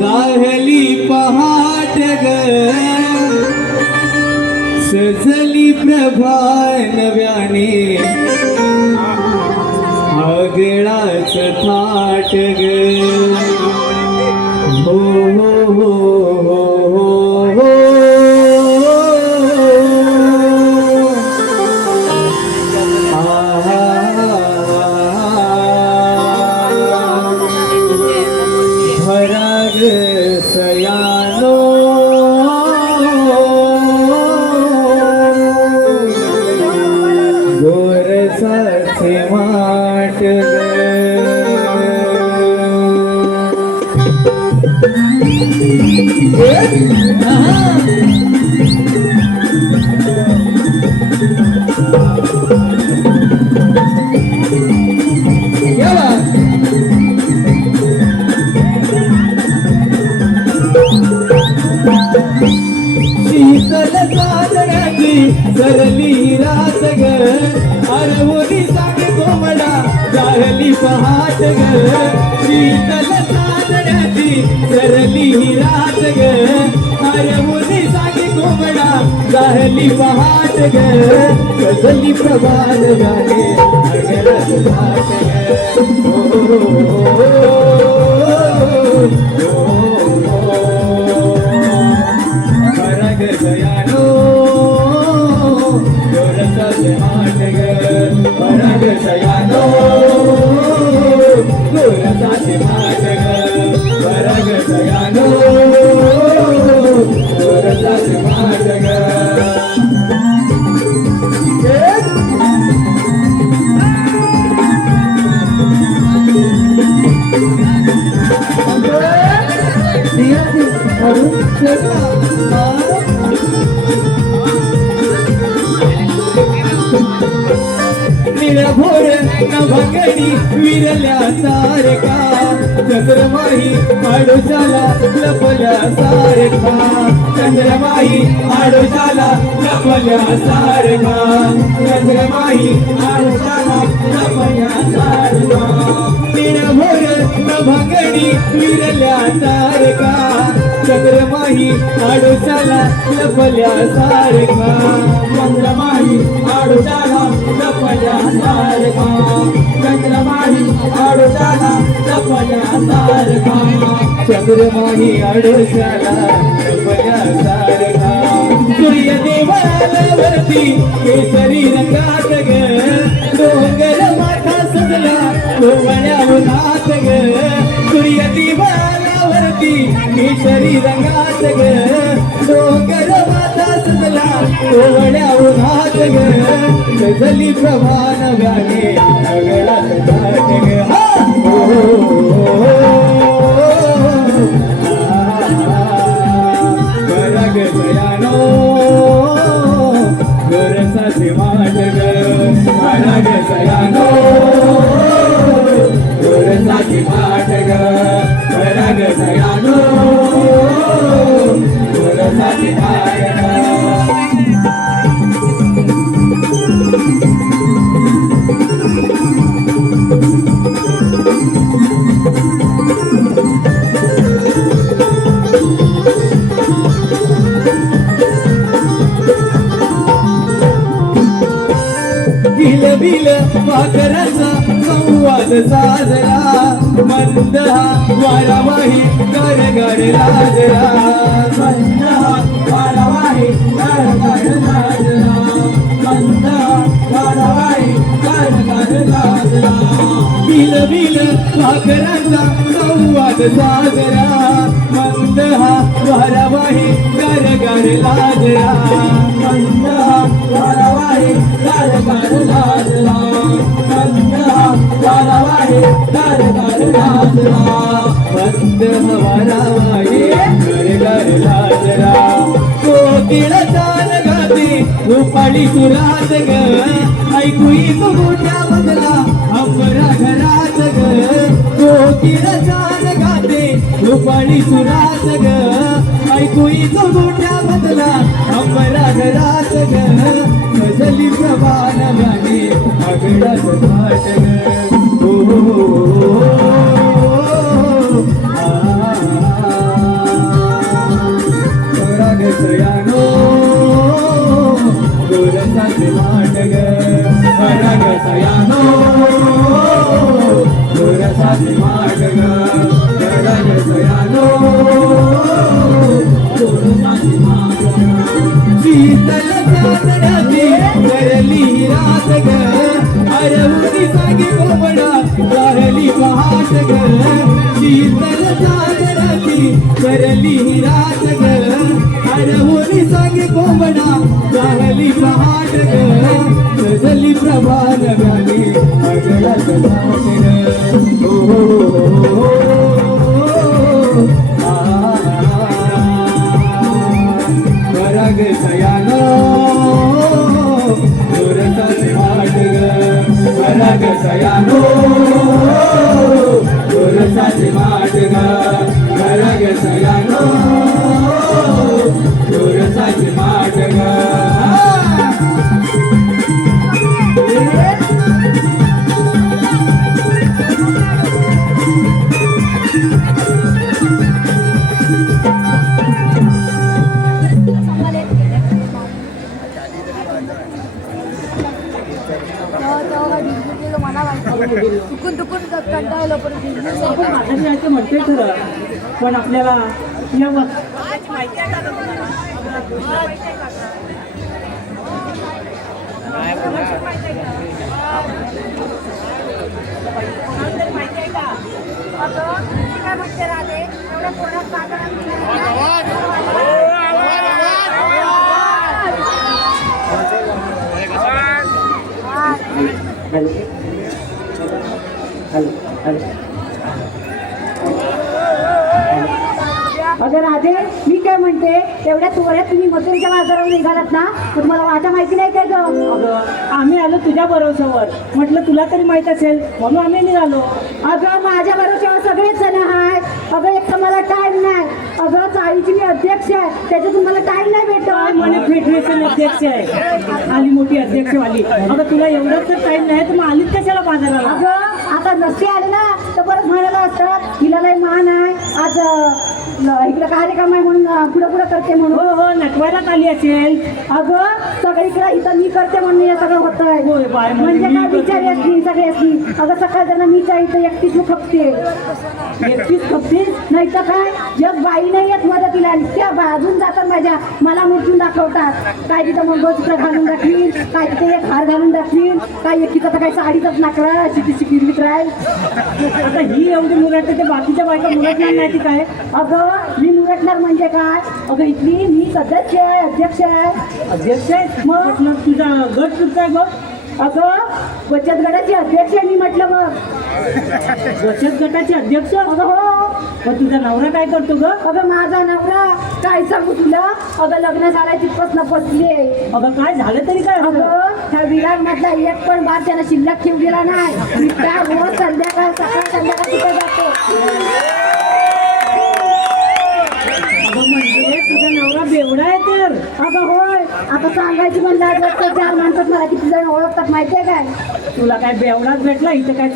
जाहली पहाट ग सजली प्रभा नव्याने आगळाच थाट ग हो हो हो हो हो भराग सयानो गोरसाचे माट शीतल चांदण्याची सरली रात ग अरवली सांगे कोंबडा जाहली पहाट ग शीतल चांदण्याची सरली रात ग अरवली सांगे कोंबडा जाहली पहाट ग सजली प्रभात गाणे अगरच घाट भराग सयानो गोरसाचे माट ग भराग सयानो गोरसाचे माट ग भराग सयानो गोरसाचे माट ग निळभोर नभंगडी विरल्या सारखा चंद्रमाही आडोशाला लपल्या सारखा चंद्रमाही आडोशाला लपल्या सारखा चंद्रमाही आडोशाला लपल्या सारखा निळभोर नभंगडी विरल्या सारखा चंद्रमाही आडोशाला लपल्या सारखा चंद्रमाही आडोशाला लपल्या सारखा चंद्रमाही आडोशाला लपल्या सारखा चंद्रमाही आडोशाला लपल्या सारखा सूर्य देवालयावरती केसरी रंगात ग डोंगर माथा सजला डोंगळ्या उन्हात ग सूर्य देवालयावरती केसरी रंगात ग डोंगर माथा सजला डोंगळ्या उन्हात ग सजली प्रभा नव्याने अगळात घाट ग हा हो भराग सयानो गोरसाचे माट ग भराग सयानो गोरसाचे माट ग भराग सयानो गोरसाचे माट ग वारावाही गर गर लाजरा मंद वारावाही गर गर लाजरा मंद वारावाही गर गर लाजरा बिल बिल भाकरांचा संवाद साजरा मंद हा वारावाही गर गर लाजरा मंद हा वारावाही गर गर लाजरा मंद हा वारावाही गर गर लाजरा मंद हा वारावाही गर गर लाजरा कोकिळ तान गाते रुपाली सुरात ग ऐकू येतो मोठ्या मधला अंबरा घरात ग कोकिळ तान गाते रुपाली सुरात ग ऐकू येतो मोठ्या मधला अंबरा घरात ग गजली प्रमाण गाणे आगडाच थाट ग राग सयानो गोरसाचे माट ग राग सयानो गोरसाचे माट ग राग सयानो गोरसाचे माट ग शीतल चांदण्याची करली रात ग अरवती सागी कोमडा राहली पहाट ग शीतल चांदण्याची करली रात ग अरवती सागी कोमडा राहली पहाट ग गजली प्रभान गाणे अगडाच थाट ग राग सयानो गोरसाचे माट ग राग सयानो गोरसाचे माट ग राग सयानो गोरसाचे माट ग दुखून दुखून कंटाळलो पण आपण म्हातारी आहे ते म्हणते खरं पण आपल्याला या काय म्हणते राधे एवढ्या पोरात हॅलो हॅलो हॅलो अगं राधे मी काय म्हणते तेवढ्या चोऱ्या तुम्ही मथुरेच्या बाजारावर निघालात ना तर तुम्हाला वाटा माहिती नाही काय ग अगं आम्ही आलो तुझ्या भरोश्यावर म्हटलं तुला तरी माहित असेल म्हणून आम्ही निघालो अगं माझ्या भरोश्यावर सगळेच जण आहे अगं एक तर मला टाइम नाही अगं चाळीची मी अध्यक्ष आहे त्याच्यातून मला टाइम नाही काय भेटत म्हणे फेडरेशन अध्यक्ष आहे आली मोठी अध्यक्षवाली अगं तुला एवढंच तर टाइम नाही तर मग आलीच कशाला बाजाराला अगं आता नसते आले ना तर परत म्हणायला असतात हिला लय मान आहे आज इकडे कार्यक्रम आहे म्हणून पुढं पुढं करते म्हणून हो हो नटवायलाच आली असेल अगं सगळीकडे इथं मी करते म्हणून हे सगळं होत आहे होय बाय म्हणजे काय विचार असली सगळे असली अगं सकाळ जण मी इथं एकटीच खपते एकटीच खपते नाही तर काय जग बाई नाही येत मदतीला त्या बाजून जातात माझ्या मला मुठून दाखवतात काय तिथं मंगळसूत्र घालून दाखवीन काय तिथे एक हार घालून दाखवीन काय एकीचं तर काय साडीचाच नाकरा अशी तिची फिरवीत राहील आता ही एवढी मुरटते ते बाकीच्या बायका मुरटणार नाही ती काय अगं मी मुरटणार म्हणजे काय अगं इथली मी सदस्य आहे अध्यक्ष आहे अध्यक्ष आहे मग तुझा गट कुठचा आहे बघ अगं बचत गटाची अध्यक्ष आहे मी म्हटलं बघ बचत गटाचे अध्यक्ष अगं हो मग तुझा नवरा काय करतो ग अगं माझा नवरा काय सांगू तुला अगं लग्न झालं तिथपासून बसले अगं काय झालं तरी काय झालं अगं त्या विराटमधला एक पण बार त्याला शिल्लक ठेवू दिला नाही मी त्या रोज संध्याकाळ सकाळ संध्याकाळ तिथे जातो अगं म्हणजे तुझा नवरा बेवडा आहे तर अगं होय आता सांगायची म्हणलं तर चार माणसात मला किती जण ओळखतात माहितीये काय? तुला काय बेवडाच भेटला इथं काय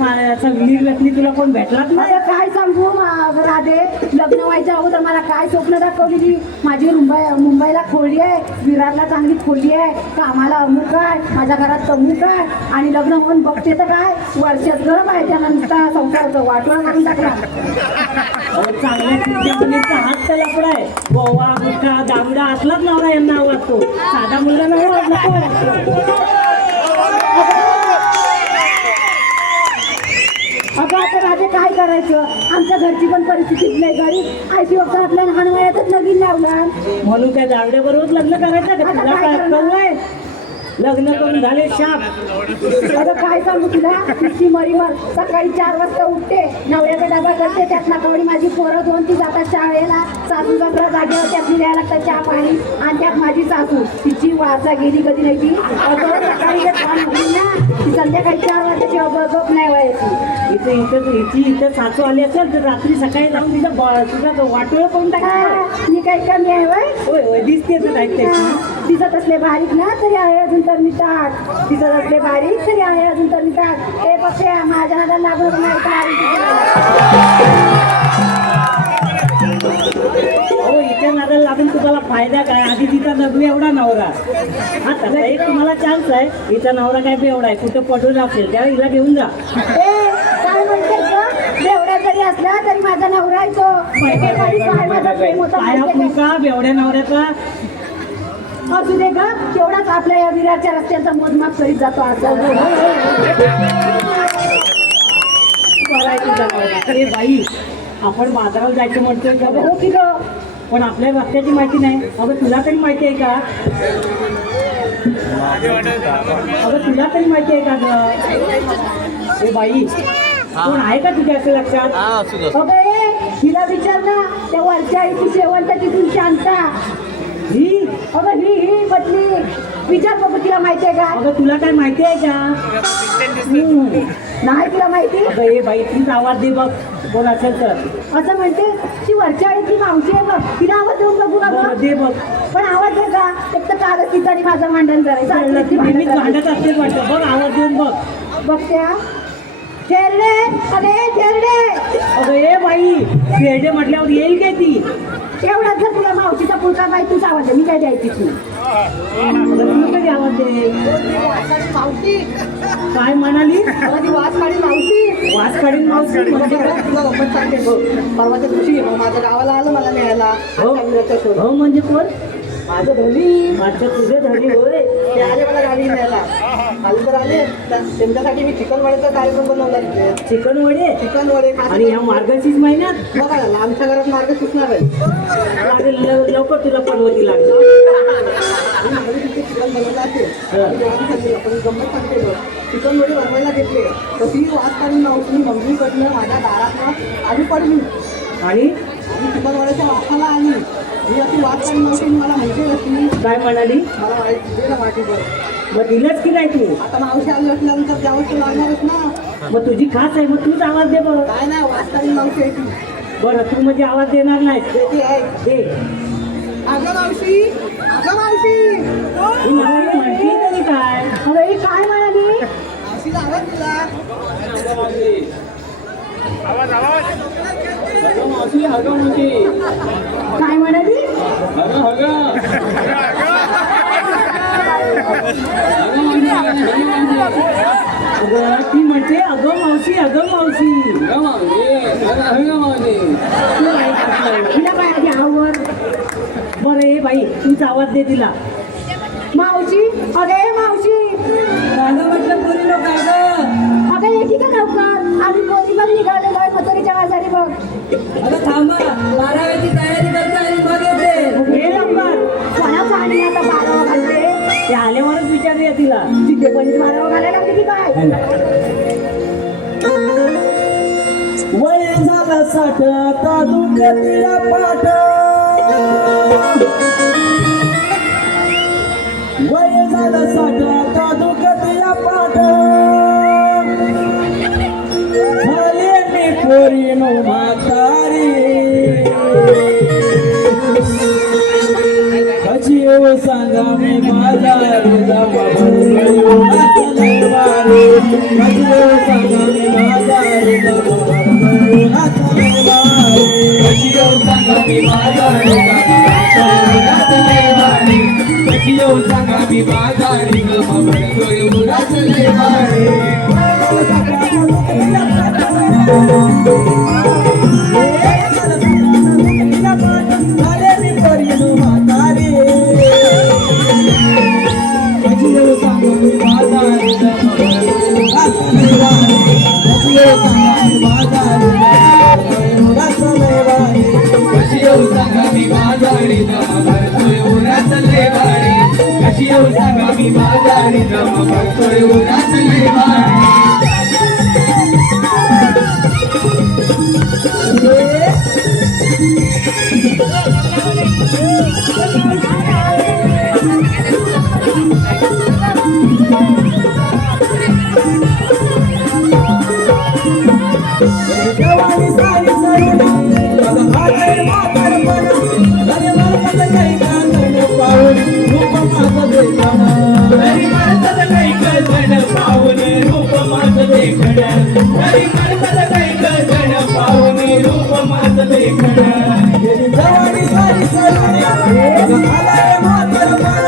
विहीर भेटली तुला कोण भेटलाच नाही आता काय सांगू राधे, लग्न व्हायच्या अगोदर मला काय स्वप्न दाखवलेली. माझी मुंबईला खोली आहे, विरारला चांगली खोली आहे, कामाला अमुक आहे, माझ्या घरात तमुक आहे, आणि लग्न होऊन बघते तर काय वर्षात गरम आहे. त्यानंतर संसाराचं वाटोळा करून टाकला. चांगल्या मुलीचा हात तर लपडा आहे. गोवा गुटखा दारुडा असलाच नवरा यांना आवडतो, साधा मुलगा नाही आवडला. अगं आता राधे काय करायचं, आमच्या घरची पण परिस्थिती नाही. गरीब आयची वक्त आपल्या लहान वयातच लगीन लावला. म्हणून त्या दारुड्या बरोबर लग्न करायचं का? आता तुला काय काय करणार? अक्कल नाही? लग्न करून झाले शाप. अगं काय सांगू तुला, तिची मरीवर सकाळी 4 वाजता उठते, नवऱ्याचा डबा करते, त्यात नाकावडी माझी पोरं 2 ती जातात शाळेला, सासू सासरा जागेवर त्यातली द्यायला लागतात चहा पाणी, आणि त्यात माझी सासू तिची वाचा गेली कधी नाही ती. अगं सकाळी एक काम उठली ना ती संध्याकाळी 4 वाजताची गप नाही व्हायची. इथं सासू आली असेल तर रात्री सकाळी जाऊन तुझा वाटोळ करून टाका. मी काही कमी आहे वय, होय होय दिसते तर ऐकते. दिसत असले बारीक ना तरी आहे अजून तर मी टाक, दिसत असले बारीक तरी आहे अजून तर मी टाक. हे बघते माझ्या नादाला लागून हो इथे नादाला लागून तुम्हाला फायदा काय? आधी तिचा नगू एवढा नवरा. हा तसा एक तुम्हाला चान्स आहे. हिचा नवरा काय बेवडा आहे, कुठं पडून असेल त्यावेळी हिला घेऊन जा. काय म्हणते एवढ्या जरी असला तरी माझा नवरा आहे तो. माझा प्रेम होता पाया माहितीये का? फुलका बेवड्या नवऱ्याचा. असू दे का, तेवढाच आपल्या या विरारच्या रस्त्यांचा मोजमाप करीत जातो असं. ए बाई, आपण बाजारात जायचं म्हणतोय का? हो की गं? पण आपल्या रस्त्याची माहिती नाही. अगं तुला तरी माहिती आहे का? अगं तुला तरी माहिती आहे का गं? ए बाई, कोण आहे का तुझ्या असं लक्षात? अगं ए, हिला विचार ना, त्या वरच्या इथे शेवंत तिथून शांता. ही अगं ही बदली विचार बघू, तिला माहिती आहे का? अगं तुला काय माहिती आहे का? नाही तिला माहिती. अगं ए बाई, प्लीज आवाज दे बघ, कोण असेल तर. असं म्हणते ती वरच्या ती मावशी आहे बघ, तिला आवाज देऊन बघू का गं? दे बघ. पण आवाज दे का, एक तर कालच तिचं आणि माझं भांडण करायचं. ती नेहमीच भांडण भांडत असतेच वाटतं. बघ आवाज देऊन बघ. बघते हा. खेळले अरे खेळले. अगं ए बाई, खेळडे म्हटल्यावर येईल काय ती? एवढाच जर तुला मावशीचा पुळका बाई तूच आवाज दे, मी काय द्यायची तू. अगं तू कधी आवाज दे. मावशी काय म्हणाली? माझी वास काढी मावशी. वास काढीन मावशी म्हणजे काय? तुला गप्पत सांगते बघ. परवाच्या दिवशी माझ्या गावाला आलं मला न्यायला. हो आमच्याकडे शोध. हो म्हणजे कोण? माझं धनी अच्छा तुझे धनी होय. ते आले मला गाडी न्यायला. आले तर आले, त्यांच्यासाठी मी चिकन वड्याचा कार्यक्रम बनवला. चिकन वडे चिकन वडे आणि ह्या मार्गशीर्ष महिन्यात बघा ना, आमच्या घरात मार्ग सुटणार आहे. लागेल लवकर तुला पनवती लागेल. चिकन बनवलं असेल पण गंमत सांगते बघ. चिकन वडे बनवायला घेतले तर ती वास काढून मावशी मम्मीकडनं माझ्या दारात आली पडली आणि आणि चिकन वड्याच्या वासाला आली. मी अशी वास काढून मावशी मला माहिती नसली. काय म्हणाली? मला माहिती दे ना वाटीभर. मग दिलंच की नाही तू? आता मावशी आली असल्यानंतर द्यावंच तर लागणारच ना. मग तुझी खास आहे, मग तूच आवाज दे बघ. काय नाही, वास काढून मावशी आहे ती. बरं तू म्हणजे आवाज देणार नाहीस. ती आहे. दे. अगं मावशी, अगं मावशी. ही म्हणते तरी काय? अरे ही काय म्हणाली? मावशीला आवाज दिला. काय म्हणाली? अगं ती म्हणते अगं मावशी, अगं मावशी. तू ऐक असं. तिला काय आधी आवड? बरं ए बाई, तूच आवाज दे तिला. मावशी अरे मावशी. म्हटलं पुरी लोक आहे गं. अगं येते का लवकर, आम्ही पोरी बघ निघालेलो आहे मथुरीच्या बाजारी बघ. अगं थांबा, 12वीची तयारी करते आणि मग येते. हे लवकर. कोणाच आणि आता 12 घालते. ते आल्यावरच विचारूया तिला. तिथे पण 12 घालायला लागते की काय? वय झालं 60 आता दुखतीला पाठ. वय झालं 60 आता दुखतीला पाठ. झाले मी पोरीनो म्हातारी. कशी येऊ सांगा मी रे दामा भरतोय उन्हाचं लय भारी कशी येऊ सांगा मी माझा रे दामा भरतोय उन्हाचं लय भारी कशी येऊ सांगा मी माझा रे उन्हाचं लय भारी कशी येऊ सांगा मी माझा रे भरतोय उन्हाचं लय भारी झाले मी परिणू म्हातारे कशी येऊ सांगा मी माझा रे दामा भरतोय उन्हाचं लय भारी कशी येऊ सांगा मी माझा रे दामा भरतोय उन्हाचं लय भारी कशी येऊ सांगा मी माझा रे भरतोय उन्हाचं लय भारी कशी येऊ सांगा मी माझा रे भरतोय उन्हाचं लय भारी जवानी सारी सरुणी बघ हाताने म्हातारपण अरे माणसाचं काही कांदण पाहून रूप माझं देखणं तरी माणसाचं काही कळण पाहून रूप माझं देखणं तरी माणसाचं काही कळण पाहून रूप माझं देखणं गेली जवानी सारी सरुणी बघ हाताने म्हातारपण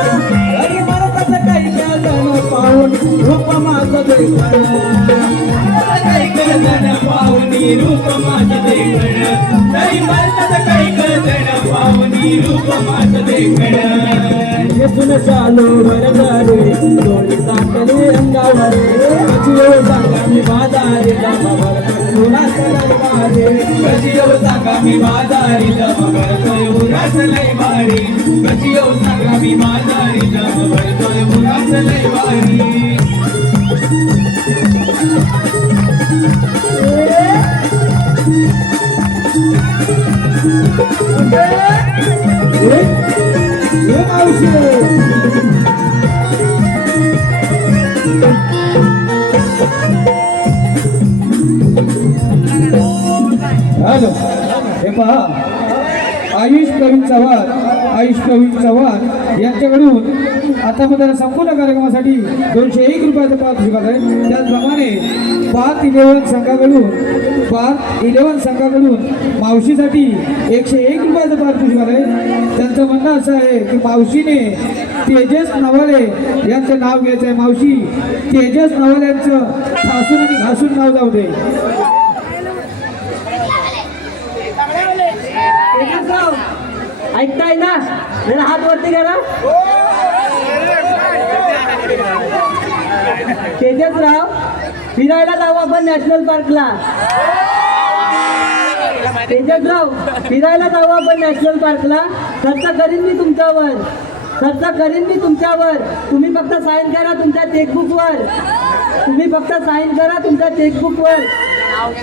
अरे माणसाचं काही कांदण पाहून रूप माझं देखणं काही कळण पाहून रूप माझं देखणं तरी माणसाचं काही कळण पाहून रूप माझं देखणं येथून चालू वरदारे डोळे टाकले अंगावर कशी येऊ सांगा मी माझा रे दामा भरतोय उन्हाचं लय भारी कशी येऊ सांगा मी माझा रे भरतोय उन्हाचं लय भारी कशी येऊ सांगा मी माझा रे भरतोय उन्हाचं लय भारी हे मावशी हॅलो हे पहा आयुष प्रवीण चव्हाण यांच्याकडून आतापर्यंत संपूर्ण कार्यक्रमासाठी 201 रुपयाचं पारितोषिक आलं आहे. त्याचप्रमाणे पार्थ इलेव्हन संघाकडून मावशीसाठी 101 रुपयाचं पारितोषिक आलं आहे. त्यांचं म्हणणं असं आहे की मावशीने तेजस नवाले यांचं नाव घ्यायचं आहे. मावशी तेजस नवाले यांचं ठासून आणि घासून नाव जाऊ दे. ऐकताय ना जरा हात वरती करा. तेजसराव फिरायला जाऊ आपण नॅशनल पार्कला. तेजसराव फिरायला जाऊ आपण नॅशनल पार्कला. खर्च करीन मी तुमच्यावर. तुम्ही फक्त साईन करा तुमच्या चेकबुकवर.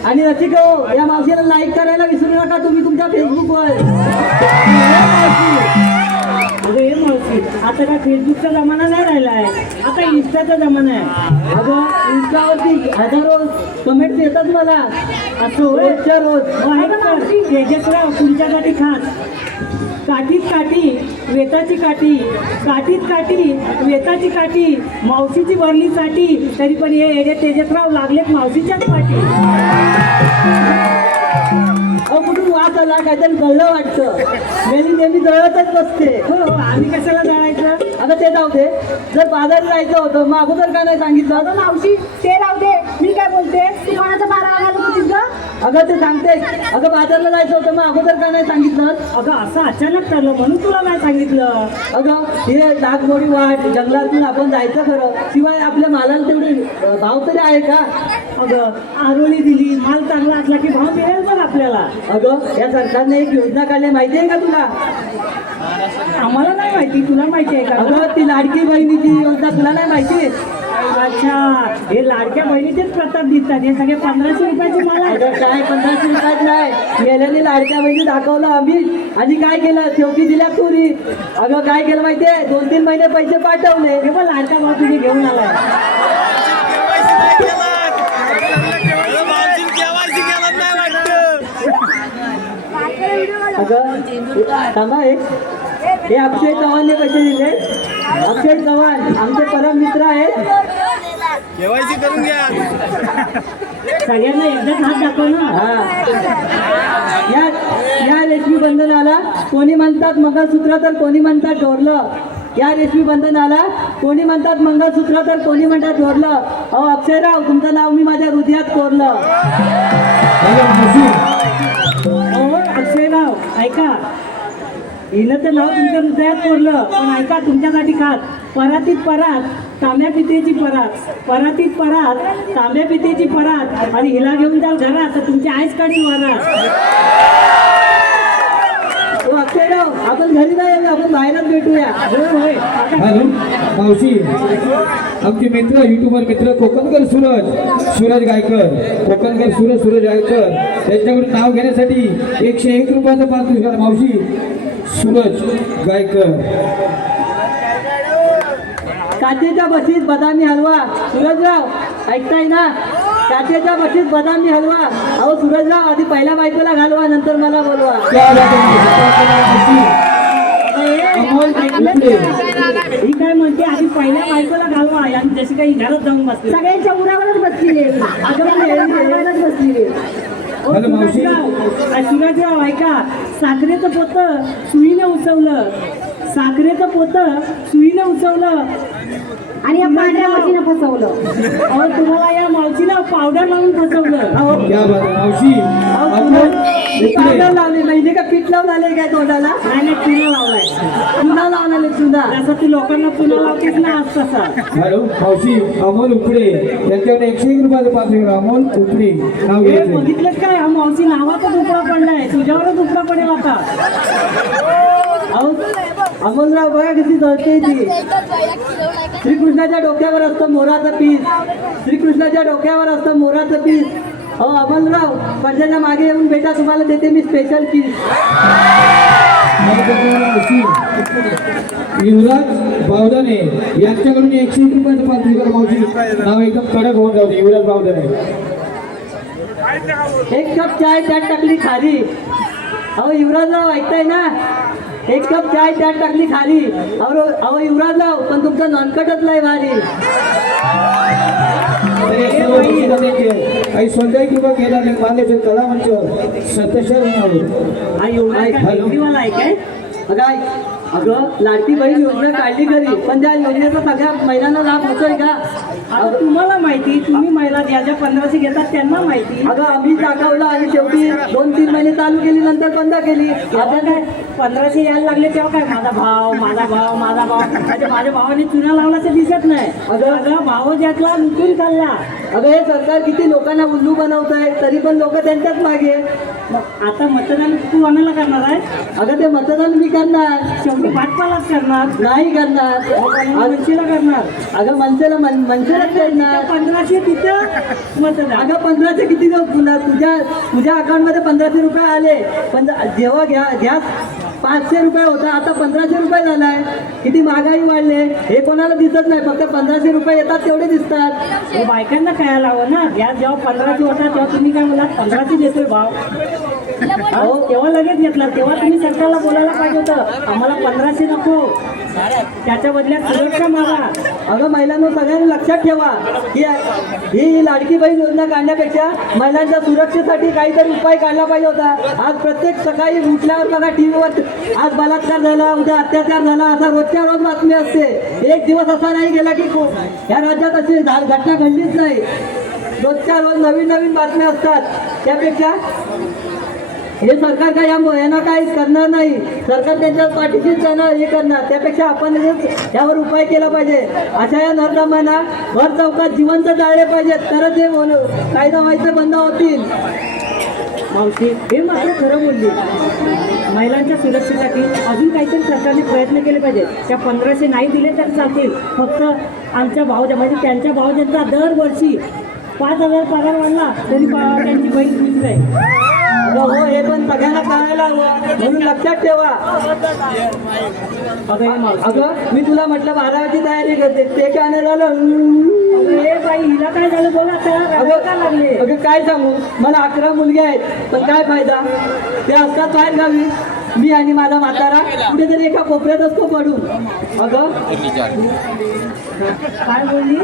आणि रसिक हो, या मावशीला लाईक करायला विसरू नका तुम्ही तुमच्या फेसबुकवर. अगं हे मावशी आता काय फेसबुकचा जमाना नाही राहिला आहे, आता इंस्टाचा जमाना आहे. अगं इंस्टावरती हजारो कमेंट्स येतात मला असं होय रोजच्या रोज. आहे का मावशी तेजसराव तुमच्यासाठी खास काठीत काठी मावशीची भरलीसाठी तरी पण हे तेजसराव लागलेत मावशीच्याच पाठी. अहो कुठून वाच आला काहीतरी कळलं वाटतं. नेहमी जळतच बसते. हो आम्ही कशाला जायचं. अगं ते जाऊ दे. जर बाजारला जायचं होतं मग अगोदर का नाही सांगितलं. अगं मावशी ते राहू दे, मी काय बोलते, तू कोणाचा मारा घालत होतीस ग? अगं ते सांगते. अगं बाजारला जायचं होतं मग अगोदर का नाही सांगितलं. अगं असं अचानक ठरलं म्हणून तुला नाही सांगितलं. अगं हे नागमोडी वाट जंगलातून आपण जायचं खरं, शिवाय आपल्या मालाला तेवढी भाव तरी आहे का. अगं आरोळी दिली, माल चांगला असला की भाव मिळेल पण आपल्याला. अगं या सरकारने एक योजना काढली माहिती आहे का तुला. आम्हाला नाही माहिती, तुला माहिती आहे का. अगं ती लाडकी बहिणीची योजना तुला नाही माहिती. अच्छा हे लाडक्या बहिणीचेच प्रताप दिसतात. हे सगळे 1500 रुपयाचे मला अगं काय 1500 रुपयात नाही. गेल्याने लाडक्या बहिणी दाखवलं आम्ही आणि काय केलं, शेवटी दिल्या तुरी. अगं काय केलं माहितीये, 2-3 महिने पैसे पाठवले. हे पण लाडका भाऊ तुझे घेऊन आलाय. अगं थांबा हे अक्षय चव्हाणने पैसे दिले. अक्षय चव्हाण आमचे परम मित्र आहेत. सगळ्यांना एकदाच हात दाखव ना. या रेशमी बंधनाला कोणी म्हणतात मंगळसूत्र तर कोणी म्हणतात ढोरलं. या रेशमी बंधनाला कोणी म्हणतात मंगळसूत्र तर कोणी म्हणतात ढोरलं. अहो अक्षयराव, तुमचं नाव मी माझ्या हृदयात कोरलं. अहो अक्षयराव, ऐका, हिनं तर नाव तुमच्या हृदयात कोरलं, पण ऐका, तुमच्यासाठी खास परातीत परात तांब्या पितेची परात, परातीत परात तांब्या पितेची परात, आणि हिला घेऊन जाल घरात तर तुमची आईच काढील वरात. हो अक्षयराव, आपण घरी नाही, आपण बाहेरच भेटूया. होय होय. हॅलो मावशी, आमचे मित्र युट्यूबर मित्र कोकणकर सूरज गायकर, कोकणकर सूरज गायकर त्यांच्याकडून नाव घेण्यासाठी 101 रुपयाचा पारितोषिक. मावशी सूरज गायकर. काचेच्या बशीत बदामी हलवा. सूरजराव ऐकताय ना? काचेच्या बशीत बदामी हलवा. अहो सूरजराव, आधी पहिल्या बायकोला घालवा, नंतर मला बोलवा. क्या बात आहे. अमोल उपरे. ही काय म्हणते, आधी पहिल्या बायकोला घालवा, आणि जशी काही घरात जाऊन बसले. सगळ्यांच्या उरावरच बसली उरावरच बसली. ओ सुरजराव, ऐका, साखरेचं पोतं सुईनं उचवलं, साखरेचं पोतं सुईनं उचवलं, आणि या पांढऱ्या मावशीनं फसवलं. अहो तुम्हाला या मावशीला पावडर लावून फसवलं. क्या बात आहे. मावशी अमोल उपरे. पावडर लावली म्हणजे का पीठ लावून आले काय तोंडाला? नाही चुना लावलाय. चुना लावून चुना. जसं तू लोकांना चुना लावतेस ना, आज तसा. हॅलो मावशी, अमोल उपरे त्यांच्याकडे 101 रुपयाचा पारितोषिक. अमोल उपरे नाव हे घ्यायचं. बघितलं काय, हा मावशी नावाचाच उपरा पडलाय, तुझ्यावरच उपरा पडेल आता. अहो अमोलराव, बघा कशी जळते ती. श्रीकृष्णाच्या डोक्यावर असतं मोराचं पीस, श्रीकृष्णाच्या डोक्यावर असतं मोराचं पीस. अहो अमोलराव, पडद्याच्या मागे येऊन भेटा, तुम्हाला देते मी स्पेशल पीस. युवराज बावदाने यांच्याकडून 101 रुपयाचं पारितोषिक. मावशी नाव एकदम कडक होऊन जाऊ दे. युवराज बावदाने. 1 कप चाय त्यात टाकली खारी. अहो युवराजराव, ऐकताय ना? 1 कप चाय त्यात टाकली खारी. अहो युवराजराव, पण तुमचं नॉनकटच लय भारी. काही सोलदाई कृपा केला नाही मानले कला मंच सत्तेश्वर हा एवढा काय भेटीवाला आहे काय? अगं लाडकी बहीण योजना काढली खरी, पण त्या योजनेचा सगळ्या महिलांना लाभ होतोय का? आता तुम्हाला माहिती, तुम्ही महिला ज्या 1500 घेतात त्यांना माहिती. अगं आम्ही दाखवलं आणि शेवटी 2-3 महिने चालू केली, नंतर बंद केली. आता काय 1500 यायला लागले तेव्हा काय माझा भाव. म्हणजे माझ्या भावाने चुना लावला ते दिसत नाही. अगं भाव ज्यातला लुटून खाल्ला. अगं हे सरकार किती लोकांना उल्लू बनवत आहे, तरी पण लोक त्यांच्याच मागे. आता मतदान तू आणायला करणार आहे? अगं ते मतदान मी करणार, शेवटी पाठपालाच करणार, नाही करणार. मनसेला करणार. अगं मनसेलाच करणार. 1500 तिथं मतदान. अगं 1500 किती तुझ्या अकाउंटमध्ये 1500 रुपये आले, पण जेव्हा गॅस 500 रुपये होता, आता 1500 रुपये झालाय. किती महागाई वाढले हे कोणाला दिसत नाही, फक्त 1500 रुपये येतात तेवढे दिसतात. हे बायकांना कळायला हवं ना. गॅस जेव्हा 1500 होता तेव्हा तुम्ही काय बोला 1500 देतोय भाव. अहो तेव्हा लगेच घेतला, तेव्हा तुम्ही सरकारला बोलायला पाहिजे होतं आम्हाला 1500 नको, त्याच्या बदल्यात सुरक्षा मागा. अगं महिलांना सगळ्यांनी लक्षात ठेवा की ही लाडकी बहीण योजना काढण्यापेक्षा महिलांच्या सुरक्षेसाठी काहीतरी उपाय काढला पाहिजे होता. आज प्रत्येक सकाळी उठल्यावर बघा टीव्हीवर आज बलात्कार झाला, उद्या अत्याचार झाला, असा रोजच्या रोज बातमी असते. एक दिवस असा नाही गेला की या राज्यात अशी घटना घडलीच नाही. रोजच्या रोज नवीन बातम्या असतात. त्यापेक्षा हे सरकार काय यांना काही करणार नाही. सरकार त्यांच्या पाठीशीच जाणार, हे करणार. त्यापेक्षा आपण यावर उपाय केला पाहिजे. अशा या नरदमांना भर चौकात जिवंत जाळले पाहिजेत, तरच हे कायदा व्हायचं बंद होतील. मावशी हे मात्र खरं बोलली. महिलांच्या सुरक्षेसाठी अजून काहीतरी सरकारने प्रयत्न केले पाहिजे. त्या 1500 नाही दिले तर चालतील. फक्त आमच्या भावजा म्हणजे त्यांच्या भावजांचा दरवर्षी 5000 पगार वाढला तरी त्यांची बहीण खुश नाही. हो हे पण सगळ्यांना कळायला हवं, म्हणून लक्षात ठेवा. अगं मी तुला म्हटलं 12वीची तयारी करते, ते काय नाही झालं. हे बाई हिला काय झालं बघा, त्याला का लागले. अगं काय सांगू, मला 11 मुलगे आहेत, पण काय फायदा, ते असतात बाहेर गावी. मी आणि माझा म्हातारा कुठेतरी एका कोपऱ्यात असतो पडून. अगं काय बोलली?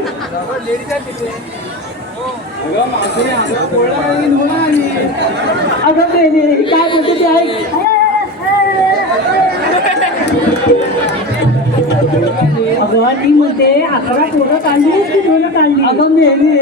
अगं मेली काय बोलते ते ऐक. अगं ती म्हणते 11 पोरं काढली की 2 काढली. अगं मेली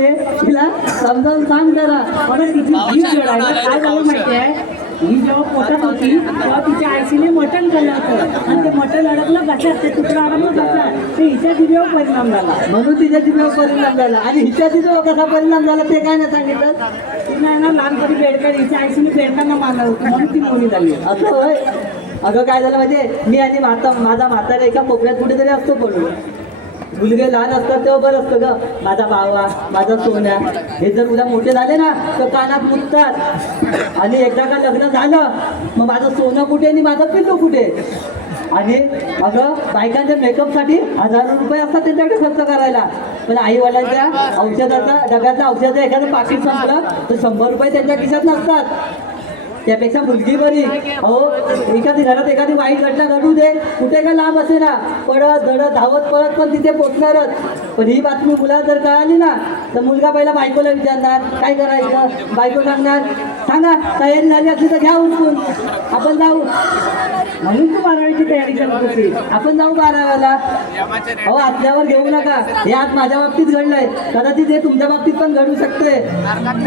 तिला समजावून सांग जरा. मला तिची जीव जळायला काय झालं माहितीये, ही जेव्हा पोटात होती तेव्हा तिच्या आईशीने मटण केलं होतं आणि ते मटण अडकलं घशात, ते तुकडा अडकलं घशात, ते हिच्या जिभेवर परिणाम झाला. म्हणून तिच्या जीवावर परिणाम झाला. आणि हिच्या जीवावर कसा परिणाम झाला ते काय नाही सांगितलं. तिला ना लहानपणी बेडकर, हिच्या आईशीने बेडकांना मारलं होतं म्हणून ती मोठी झाली. असं होय. अगं काय झालं म्हणजे मी आणि माझा म्हातारा एका कोपऱ्यात कुठेतरी असतो पडून. मुलगे लहान असतात तेव्हा बरं असतं ग. माझा भावा, माझा सोन्या हे जर उद्या मोठे झाले ना तर कानात मुततात. आणि एकदा का लग्न झालं मग माझं सोनं कुठे आणि माझं पिल्लू कुठे. आणि अगं बायकांच्या मेकअपसाठी हजारो रुपये असतात त्यांच्याकडे खर्च करायला. पण आईवडिलांच्या औषधाचा डब्यातलं औषध एखादं पाकिट संपलं तर 100 रुपये त्यांच्या खिशात नसतात. त्यापेक्षा मुलगी बरी. अहो एखादी घरात एखादी वाईट घटना घडू दे, कुठे का लांब असे ना, पडत धडत धावत परत पण तिथे पोचणारच. पण ही बातमी मुला जर कळाली ना तर मुलगा पहिला बायकोला विचारणार काय करायचं. बायको सांगणार सांगा तयारी झाली असली तर घ्या उचलून आपण जाऊ. म्हणून तू 12वीची तयारी करत होती. आपण जाऊ 12व्याला. अहो आतल्यावर घेऊ नका. हे आज माझ्या बाबतीत घडलंय, कदाचित हे तुमच्या बाबतीत पण घडू शकते.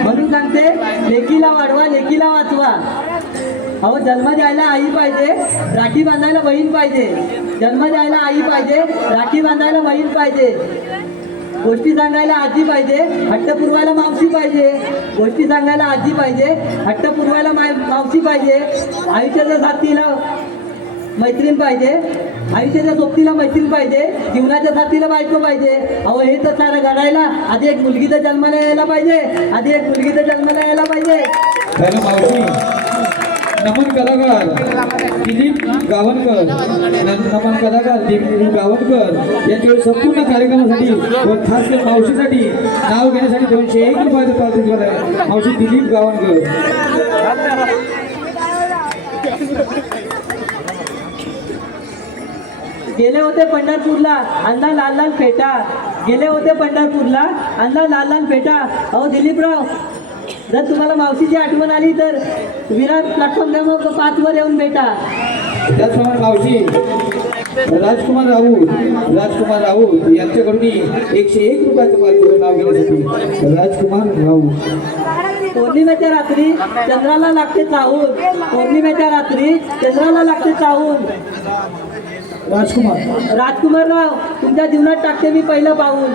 म्हणून सांगते लेकीला वाढवा, लेकीला वाचवा. अहो जन्म द्यायला आई पाहिजे, राखी बांधायला बहीण पाहिजे. जन्म द्यायला आई पाहिजे, राखी बांधायला बहीण पाहिजे. गोष्टी सांगायला आजी पाहिजे, हट्ट पुरवायला मावशी पाहिजे. गोष्टी सांगायला आजी पाहिजे, हट्ट पुरवायला मावशी पाहिजे. आयुष्याच्या साथीला मैत्रीण पाहिजे, आयुष्याच्या सोबतीला मैत्रीण पाहिजे, जीवनाच्या साथीला बायको पाहिजे. अहो हे तर सारं घडायला आधी एक मुलगी तर जन्माला यायला पाहिजे, आधी एक मुलगी तर जन्माला यायला पाहिजे. हॅलो मावशी, नमन कलाकार दिलीप गावणकर, नमन कलाकार दिलीप गावणकर यांच्याकडे संपूर्ण कार्यक्रमासाठी व खास करून मावशीसाठी नाव घेण्यासाठी 201 रुपयाचं पारितोषिक आहे. मावशी दिलीप गावणकर. गेले होते पंढरपूरला अण्णा लाल लाल फेटा. गेले होते पंढरपूरला अण्णा लाल लाल फेटा. अहो दिलीपराव, जर तुम्हाला मावशीची आठवण आली तर विराट प्लॅटफॉर्म क्रमांक 5 वर येऊन भेटा. त्याचप्रमाणे मावशी राजकुमार राऊत यांच्याकडून 101 रुपयाचं पारितोषिक नाव घेण्यासाठी. राजकुमार राऊत. पौर्णिमेच्या रात्री चंद्राला लागते चाहूल, पौर्णिमेच्या रात्री चंद्राला लागते चाहूल. राजकुमारराव, तुमच्या जीवनात टाकते मी पहिलं पाऊल.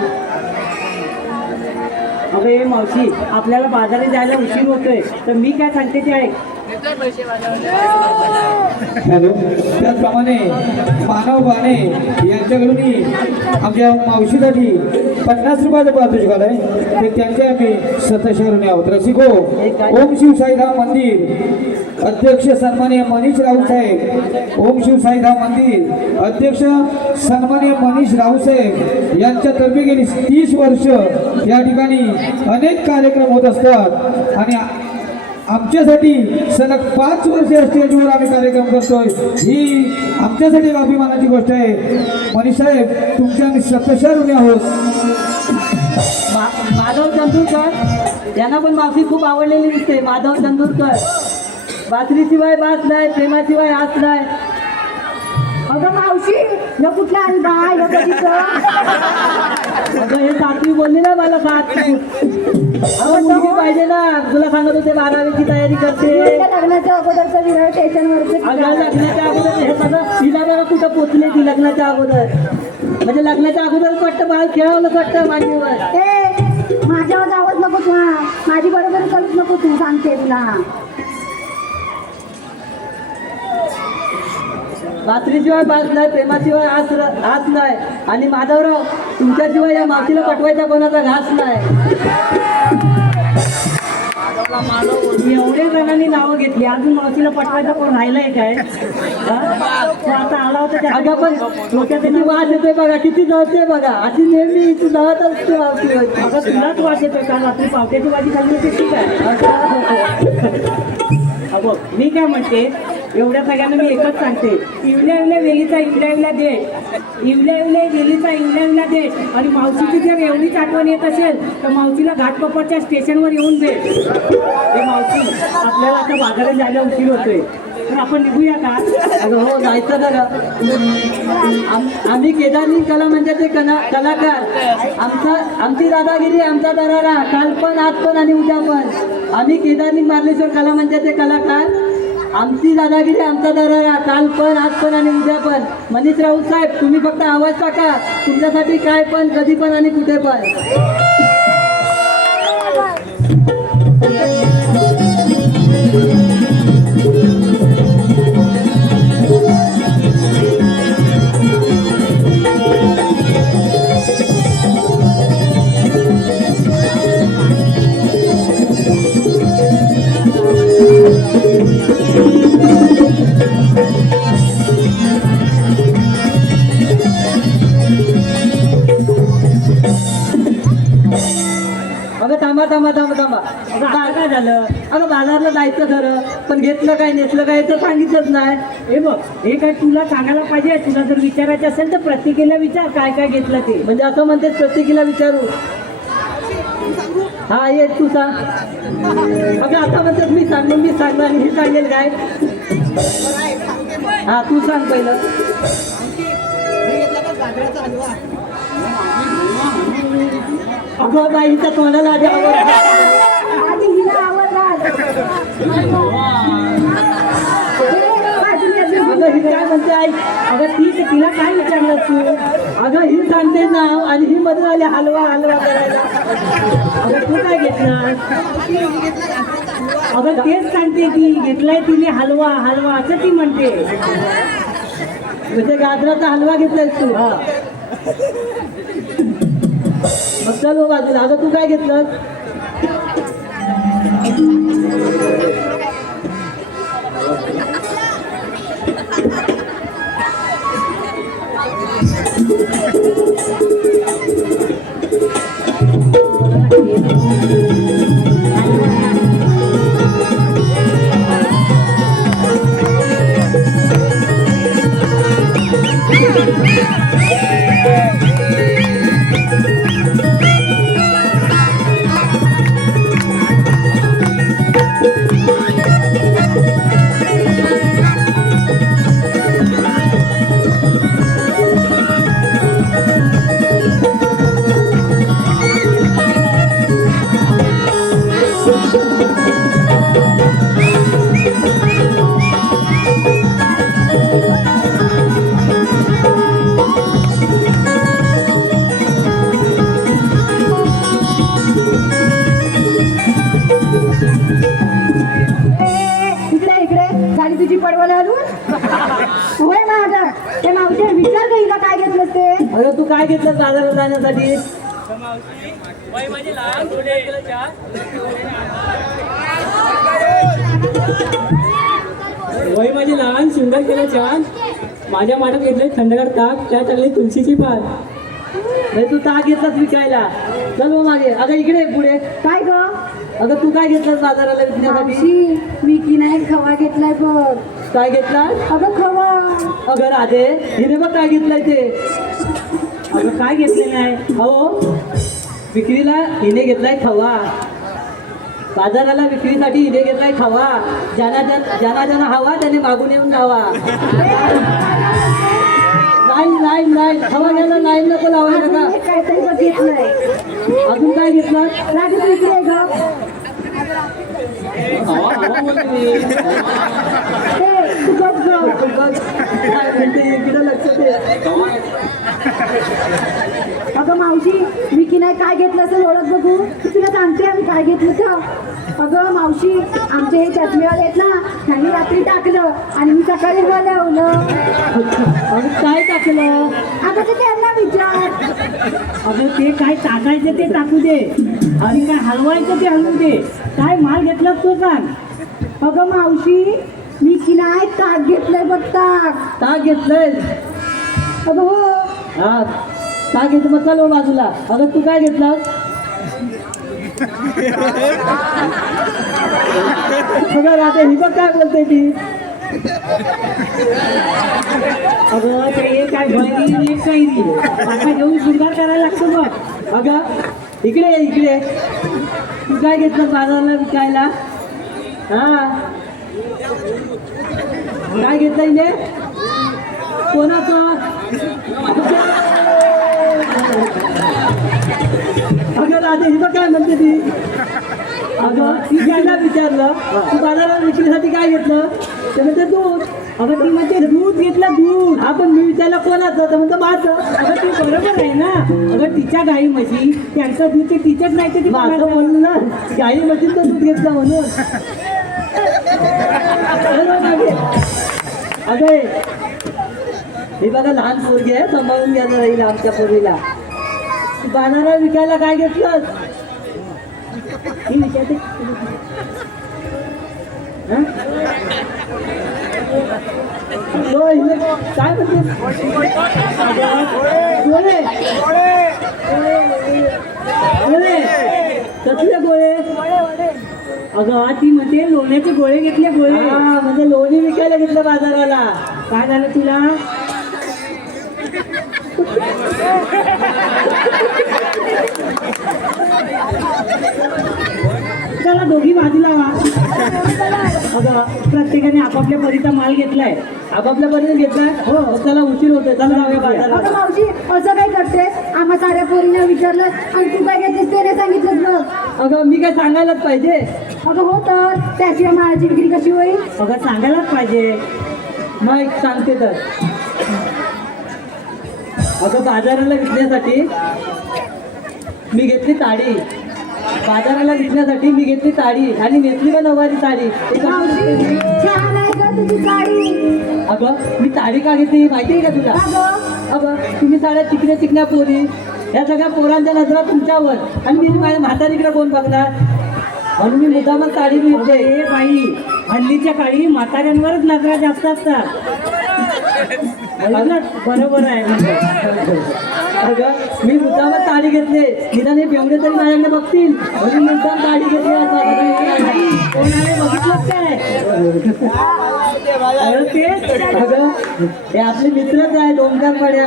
अगं हे मावशी, आपल्याला बाजारात जायला उशीर होतोय तर मी काय सांगते ते ऐक. हॅलो, त्याचप्रमाणे मानव बाणे यांच्याकडून आमच्या मावशीसाठी 50 रुपयाचं पारितोषिक आलंय. ते त्यांचे आम्ही सतशरून आहोत. रसिको, ओम शिव साईधाम मंदिर अध्यक्ष सन्माननीय मनीष राऊत साहेब, ओम शिव साईधाम मंदिर अध्यक्ष सन्माननीय मनीष राऊत साहेब यांच्यातर्फे गेली 30 वर्ष या ठिकाणी अनेक कार्यक्रम होत असतात. आणि आमच्यासाठी सलग 5 वर्ष या स्टेजवर आम्ही कार्यक्रम करतोय. ही आमच्यासाठी एक अभिमानाची गोष्ट आहे. मनीष साहेब, तुमच्या आम्ही सतशरून आहोत. माधव चंदूरकर यांना पण मावशी खूप आवडलेली दिसते. माधव चंदूरकर, बासरीशिवाय बास नाही, प्रेमाशिवाय आस नाही. अगं मावशी, या कुठल्या आणि बाय या कधीचं? अगं हे 7वी बोलली ना मला 7वी. अगं मुलगी पाहिजे ना, तुला सांगत होते 12वीची तयारी करते. लग्नाच्या अगोदरचं विरळ स्टेशनवरचं. अगं लग्नाच्या अगोदर हे सगळं तिला बघा कुठं पोचले ती लग्नाच्या अगोदर. म्हणजे लग्नाच्या अगोदर वाटतं बाळ खेळावलं वाटतं मांडीवर. ए, माझ्यावर जावत नको तू. माझी बरोबर करूच नको तू, सांगते तुला. बासरीशिवाय बास नाही, प्रेमाशिवाय आस नाही. आणि माधवराव, तुमच्याशिवाय या मावशीला पटवायचा कोणाचा घास नाही. एवढ्या जणांनी नावं घेतली, अजून मावशीला पटवायचा कोण राहिलाय काय? हा? तू आता आला होता त्या अगं पण किती वास येतोय बघा, किती जळते बघा. अशी नेहमी तू जळत असते मावशी. अगं तुलाच वास येतोय का? रात्री पावट्याची भाजी खाल्ली होती ठीक आहे. अगं मी काय म्हणते, एवढ्या सगळ्यांना मी एकच सांगते, इवल्या इवल्या वेलीचा इवल्या इवल्या देश, इवल्या इवल्या वेलीचा इवल्या इवल्या देश. आणि मावशीची जर एवढीच आठवण येत असेल तर मावशीला घाटकोपरच्या स्टेशनवर येऊन भेट. हे मावशी, आपल्याला आता बाजारात जायला उशीर होतोय, तर आपण निघूया का? अगं हो, जायचं बरं. आम्ही केदारनी कला म्हणजे ते कलाकार. आमची दादागिरी, आमचा दरारा, काल पण, आज पण आणि उद्या पण. आम्ही केदारनी मार्लेश्वर कला म्हणजे ते कलाकार. आमची दादागिरी, आमचा दरारा, काल पण, आज पण आणि उद्या पण. मनीष राऊत साहेब, तुम्ही फक्त आवाज टाका, तुमच्यासाठी काय पण, कधी पण आणि कुठे पण. अगं थांबा थांबा थांबा थांबा. आता काय झालं? अगं बाजारला जायचं खरं, पण घेतलं काय नेसलं काय तर सांगितलंच नाही. हे बघ, हे काय तुला सांगायला पाहिजे. तुला जर विचारायचं असेल तर प्रत्येकीला विचार काय काय घेतलं ते. म्हणजे असं म्हणते प्रत्येकीला विचारू. हा ये तू सांग. अगं आता म्हणतात मी सांगणार आणि हे सांगेल काय. हा तू सांग पहिलं. अगं बाईच्या तोंडाला आधी आवड. आधी हिला आवडला. अगं ही काय म्हणते आई. अगं ती तिला काय विचारलं तू? अगं ही सांगते नाव आणि ही मध्ये आली हलवा हलवा करायला. अगं तू काय घेतलं? अगं तेच सांगते ती, घेतलाय तिने हलवा हलवा असं ती म्हणते. म्हणजे गाजराचा हलवा घेतलाय तू. मग चल हो बाजूला. अगं तू काय घेतलं? इकडे इकडे झाली तुझी पडवल हलून. होय माझं ते मावशी विचार का हिला काय घेतलं ते. अगं तू काय घेतलं बाजारात जाण्यासाठी? वय माझी लहान सुंदर केलं छान. माझ्या माठात घेतले थंडगार ताक, त्या टाकली तुळशीची पात. नाही तू ताक घेतलास विकायला. चल हो मागे. अगं इकडे पुढे. काय ग अगं तू काय घेतलास बाजाराला विकण्यासाठी? मावशी मी की नाही खवा घेतलाय बघ. काय घेतलास? अगं खवा. अगं राधे, हिने बघ काय घेतलंय ते. अगं काय घेतलेलं आहे? हो, विक्रीला हिने घेतलाय खवा. बाजाराला विक्रीसाठी हिने घेतलाय खवा. ज्यांना हवा त्याने मागून येऊन जावा. नाही खवा घ्यायला लाईन नको लावायला का. हे काहीतरी बघितलंय. अजून काय घेतलं? राधी तू इकडे ग. तू गप ग. काय म्हणते इकडे लक्ष दे. अगं मावशी मी की नाही काय घेतलं असेल ओळख बघू. तुला सांगते आम्ही काय घेतलं तर. अगं मावशी आमचे हे चष्मेवाले आहेत ना, त्यांनी रात्री टाकलं आणि मी सकाळी बोलावलं. अगं काय टाकलं? अगं ते त्यांना विचार. अगं ते काय टाकायचं ते टाकू दे आणि काय हलवायचं ते हलवू दे. काय माल घेतला तो सांग. अगं मावशी मी की नाही ताक घेतलंय बघ. ताक घेतलंय. अगं हो. हा ताक घेतलं. मग चल हो बाजूला. अगं तू काय घेतलास? सगळं राहते. ही बघ काय बोलते ती. अगं ते काय भयरी एक कैरी आता घेऊन शृंगार करायला लागतो बघ. अगं इकडे ये, इकडे तू काय घेतलं बाजारला विकायला? हा काय घेतलं इथे? कोणाचं? अगं राधे हिचं काय म्हणते ती? अगं ती घ्यायला विचारलं तू बाजारात विक्रीसाठी काय घेतलं? ते म्हणते दूध. अगं ती म्हणते दूध घेतलं दूध. हा पण मी विचारलं कोणाचं? तर म्हणतं माझं. अगं ती बरोबर आहे ना. अगं तिच्या गाई म्हशी त्यांचं दूध ते तिच्याच नाही ते ती माझं म्हणून ना गाई म्हशीचं दूध घेतलं म्हणून. अगं हे बघा लहान पोरगी आहे सांभाळून घ्यायला राहील आमच्या पोरीला. बाजारात विकायला काय घेतलं? ही विचारते हं? हो, हिने काय म्हणते? गोळे गोळे कसले गोळे? अगं ती म्हणते लोण्याचे गोळे घेतले गोळे. हा म्हणजे लोणी विकायला घेतलं बाजाराला. काय झालं तुला? चला दोघी बाजूला व्हा. अगं प्रत्येकाने आपापल्या परीचा माल घेतलाय. आपापल्या परीने घेतलाय. हो चला उशीर होतोय. चला जाऊया अगं बाजारात. मावशी असं काय करतेस? आम्हा साऱ्या पोरींना विचारलं आणि तू काय घेतेस ते नाही सांगितलंस बघ. अगं मी काय सांगायलाच पाहिजे? अगं हो तर त्याशिवाय माझी विक्री कशी होईल? अगं सांगायलाच पाहिजे. मग एक सांगते तर अगं बाजाराला विकण्यासाठी मी घेतली ताडी. बाजाराला विकण्यासाठी मी घेतली ताडी आणि नेसली पण नऊवारी साडी. मावशी छान आहे का तुझी साडी? अगं मी ताडी का घेतली माहिती आहे का तुला? अगं अगं तुम्ही साड्या चिकण्या पोरी या सगळ्या पोरांच्या नजरा तुमच्यावर आणि मी माझ्या म्हातारीकडे कोण बघणार म्हणून मी मुद्दामच साडी विकते. ए बाई हल्लीच्या काळी म्हाताऱ्यांवरच नजरा जास्त असतात. बरोबर आहे. अगं मी मुद्दामच साडी घेतले. निदान हे बेवडे तरी माझ्याकडे बघतील म्हणून मुद्दाम साडी घेतली. कोणाने बघितलं काय? तेच अगं हे आपले मित्रच आहे 2-4 पड्या.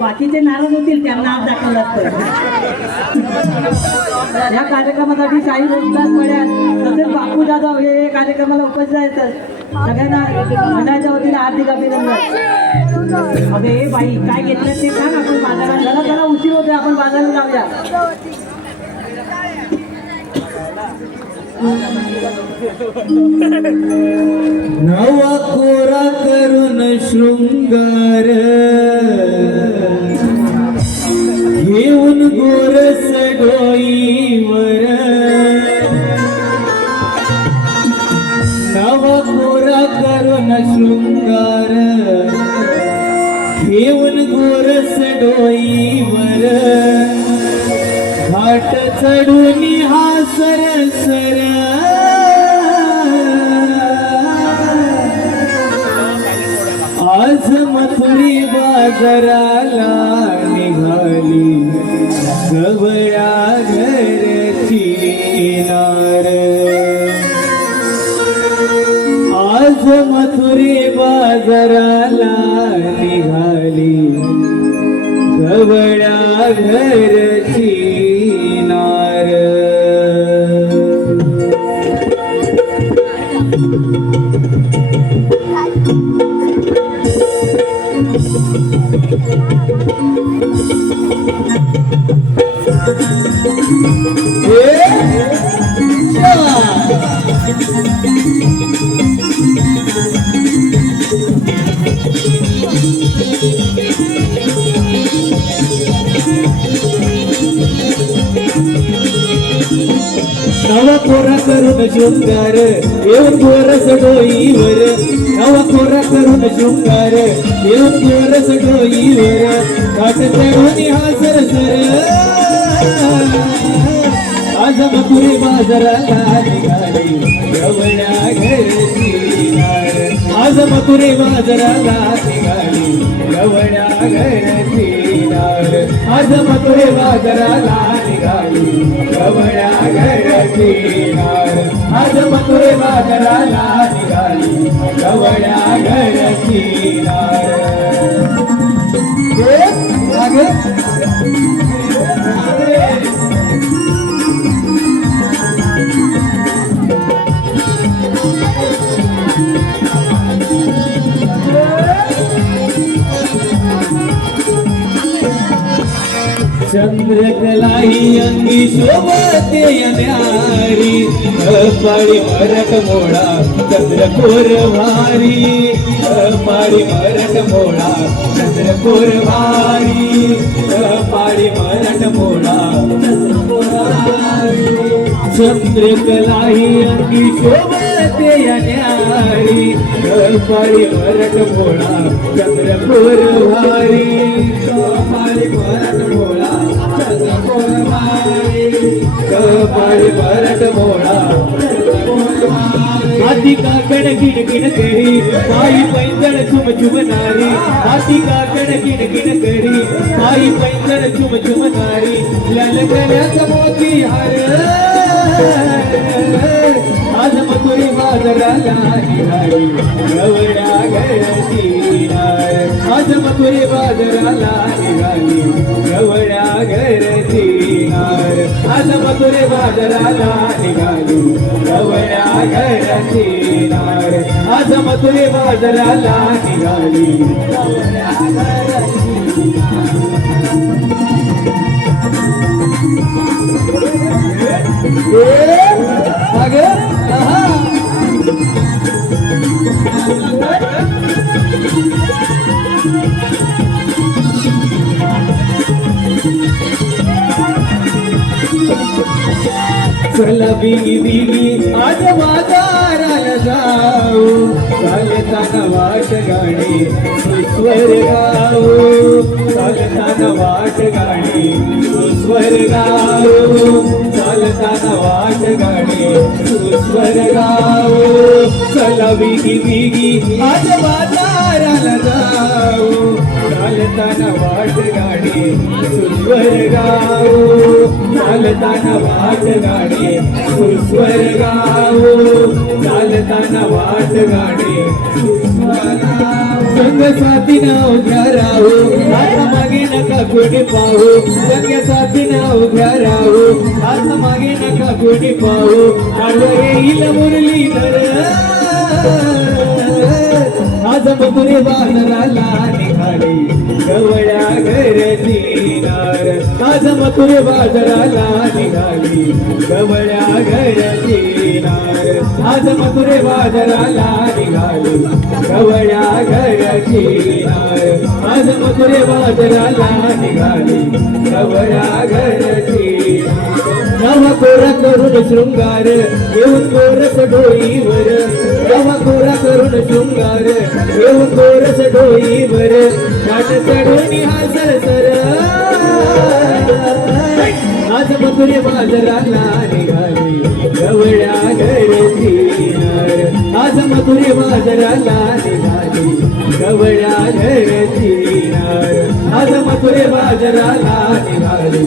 बाकीचे नाराज होतील त्यांना आज दाखवलं असतं. या कार्यक्रमासाठी शाही रोजगार पड्या तसेच बापू जाधव हे कार्यक्रमाला उपस्थित आहेत. सगळ्यांना मंडळाच्या वतीने हार्दिक अभिनंदन. अगं हे बाई काय घेतलं ते सांग. आपण बाजारात जरा उशीर होते. आपण बाजारात जाऊया. नवा कोरा करून शृंगार घेऊन गोरस डोईवर. नवा कोरा करून शृंगार घेऊन गोरस डोईवर. घाट चढून हा सरसर आज मथुरी बाजाराला निघाली गवळ्या घरची नार. आज मथुरी बाजाराला निघाली गवळ्या घरची नार. नवा कोरा करून शृंगार येऊन गोरस डोईवर. नवा कोरा करून शृंगार येऊन गोरस डोईवर. घाट चढून हा सरसर आज मथुरी बाजाराला निघाली गवळ्या घरची नार. आज मथुरी बाजाराला निघाली गवळ्या घरची नार आज मथुरे बाजाराला निघाली गवळ्या घरची नार आज मथुरे बाजाराला निघाली गवळ्या घरची नार आगे चंद्रकलाई अंगी शोभते न्यारी पाळी मरट मोळा चंद्रकोर भारी पाळी मरट मोळा चंद्रकोर भारी पाळी मरट मोळा चंद्रकलाई अंगी शोभते न्यारी पाळी मरट मोळा चंद्रकोर भारी पाळी मरट मोळा कपाळी भरत मोळा हाती काकण किणकिण करी पायी पैंजण चुम चुमणारी हाती काकण किणकिण करी पायी पैंजण चुम चुमणारी लाल गळ्याचा मोती हार आज मथुरे बाजाराला निघाली गवळ्या घरची नार आज मथुरे बाजाराला निघाली गवळ्या घरची नार आज मथुरे बाजाराला निघाली गवळ्या घरची नार आज मथुरे बाजाराला निघाली गवळ्या घरची आगे चला बिगी बिगी आज बाजाराला जाऊ चालताना वाट गाडी स्वर गाऊ चालताना वाट गाडी स्वर गाऊ चालताना वाट गाडी स्वर गाऊ चला बिगी बिगी आज बाजाराला जाऊ चालताना वाट गाडी स्वर गाऊ चालताना वाट गाडी स्वर गाऊ चालताना वाट गाडी संग साथी नाव घ्या राहू आता मागे नका कोणी पाहू संग साथी नाव घ्या राहू आता मागे नका कोणी पाहू आलो येईल मुरलीधर आज मथुरे बाजाराला निघाली गवळ्या घरची नार आज मथुरे बाजाराला निघाली गवळ्या घरची नार आज मथुरे बाजाराला निघाली गवळ्या घरची नार आज मथुरे बाजाराला निघाली गवळ्या घरची नवा कोरा करून शृंगार येऊन कोरस डोईवर नवा कोरा करून शृंगार येऊन कोरस डोईवर काट चढून हा सरसर आज मथुरे बाजाराला निघाली गवळ्या घरची नार आज मथुरे बाजाराला निघाली गवळ्या घरची नार आज मथुरे बाजाराला निघाली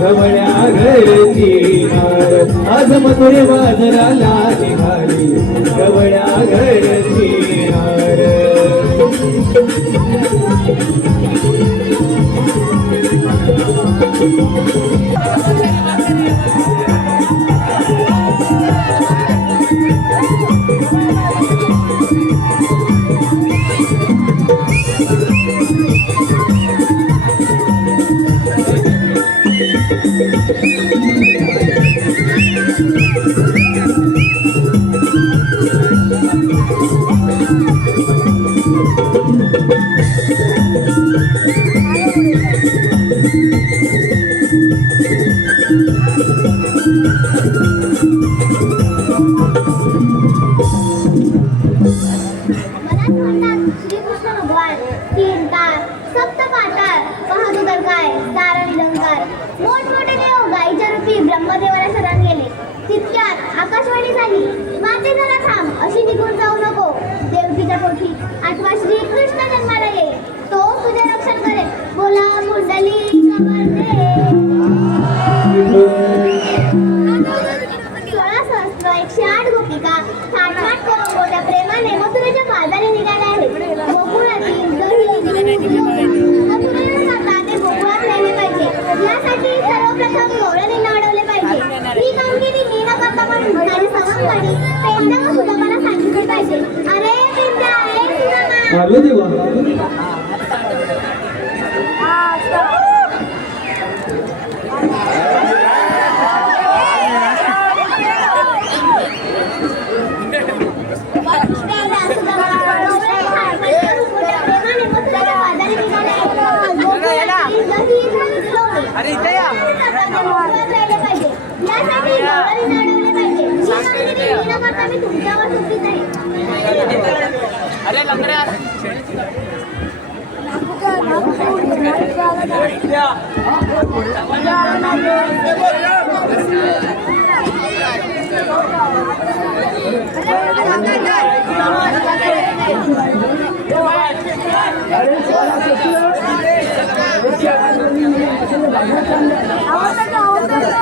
गवळ्या घरची नार आज मथुरे बाजाराला निघाली गवळ्या घरची नार श्रीकृष्ण भगवान तीन तार सप्त पाताळ बहादुर काय तारण लंकार मोठमोठे देव गाईच्या रूपी ब्रह्मदेवाला शरण गेले. तितक्यात आकाशवाणी झाली, माते जरा थांब, अशी निघून जाऊ नको. देवकीच्या पोटी आठवा श्रीकृष्ण जन्माला येईल. जाता ते गोकुळात राहिले पाहिजे. यासाठी सर्वप्रथम गवळण निवडवले पाहिजे. ही कामगिरी मी न करता पण माझ्या सवंगडी पेंड्या व सुदामाला सांगितली पाहिजे. अरे पेंड्या, अरे सुदामा. आलो देवा. पेंड्या, सुदामा, गवळण खायला मोठ्या प्रेमाने मथुरेच्या बाजारी निघाले. गोकुळात ही झाली लोणी. गोकुळात राहिले पाहिजे. यासाठी गवळण निवडवले पाहिजे. ही कामगिरी मी न करता मी तुमच्यावर सोपवीत आहे.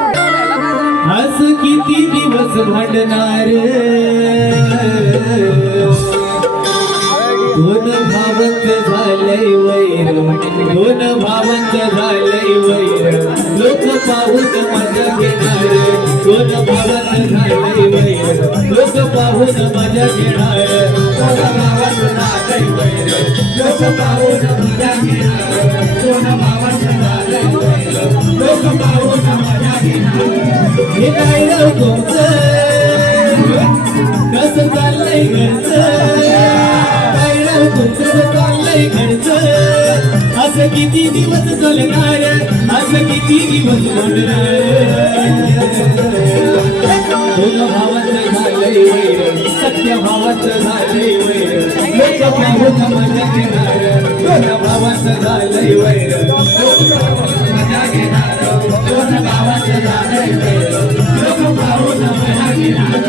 आज किती दिवस भांडणार दोन भावंत झालंय वैर दोन भावंत झालंय वैर लोक पाहून मजा घेणार दोन भावंत झालंय वैर लोक पाहून मजा घेणार दोन भावंत झालंय वैर लोक पाहून मजा घेणार दोन भावंत झालंय वैर लोक पाहून मजा घेणार हे काय राव तुमचं कसं चाललंय घरचं काय राव तुमचं चाललंय घरचं असं किती दिवस चालणार असं किती दिवस बोलणार दोन भावाचं झालंय वैर सत्य भावाचं झालंय वैर लोक पाहून मजा घेणार दोन भावाचं झालंय वैर लोक पाहून मजा घेणार दोन भावाचं झालंय वैर लोक पाहून मजा घेणार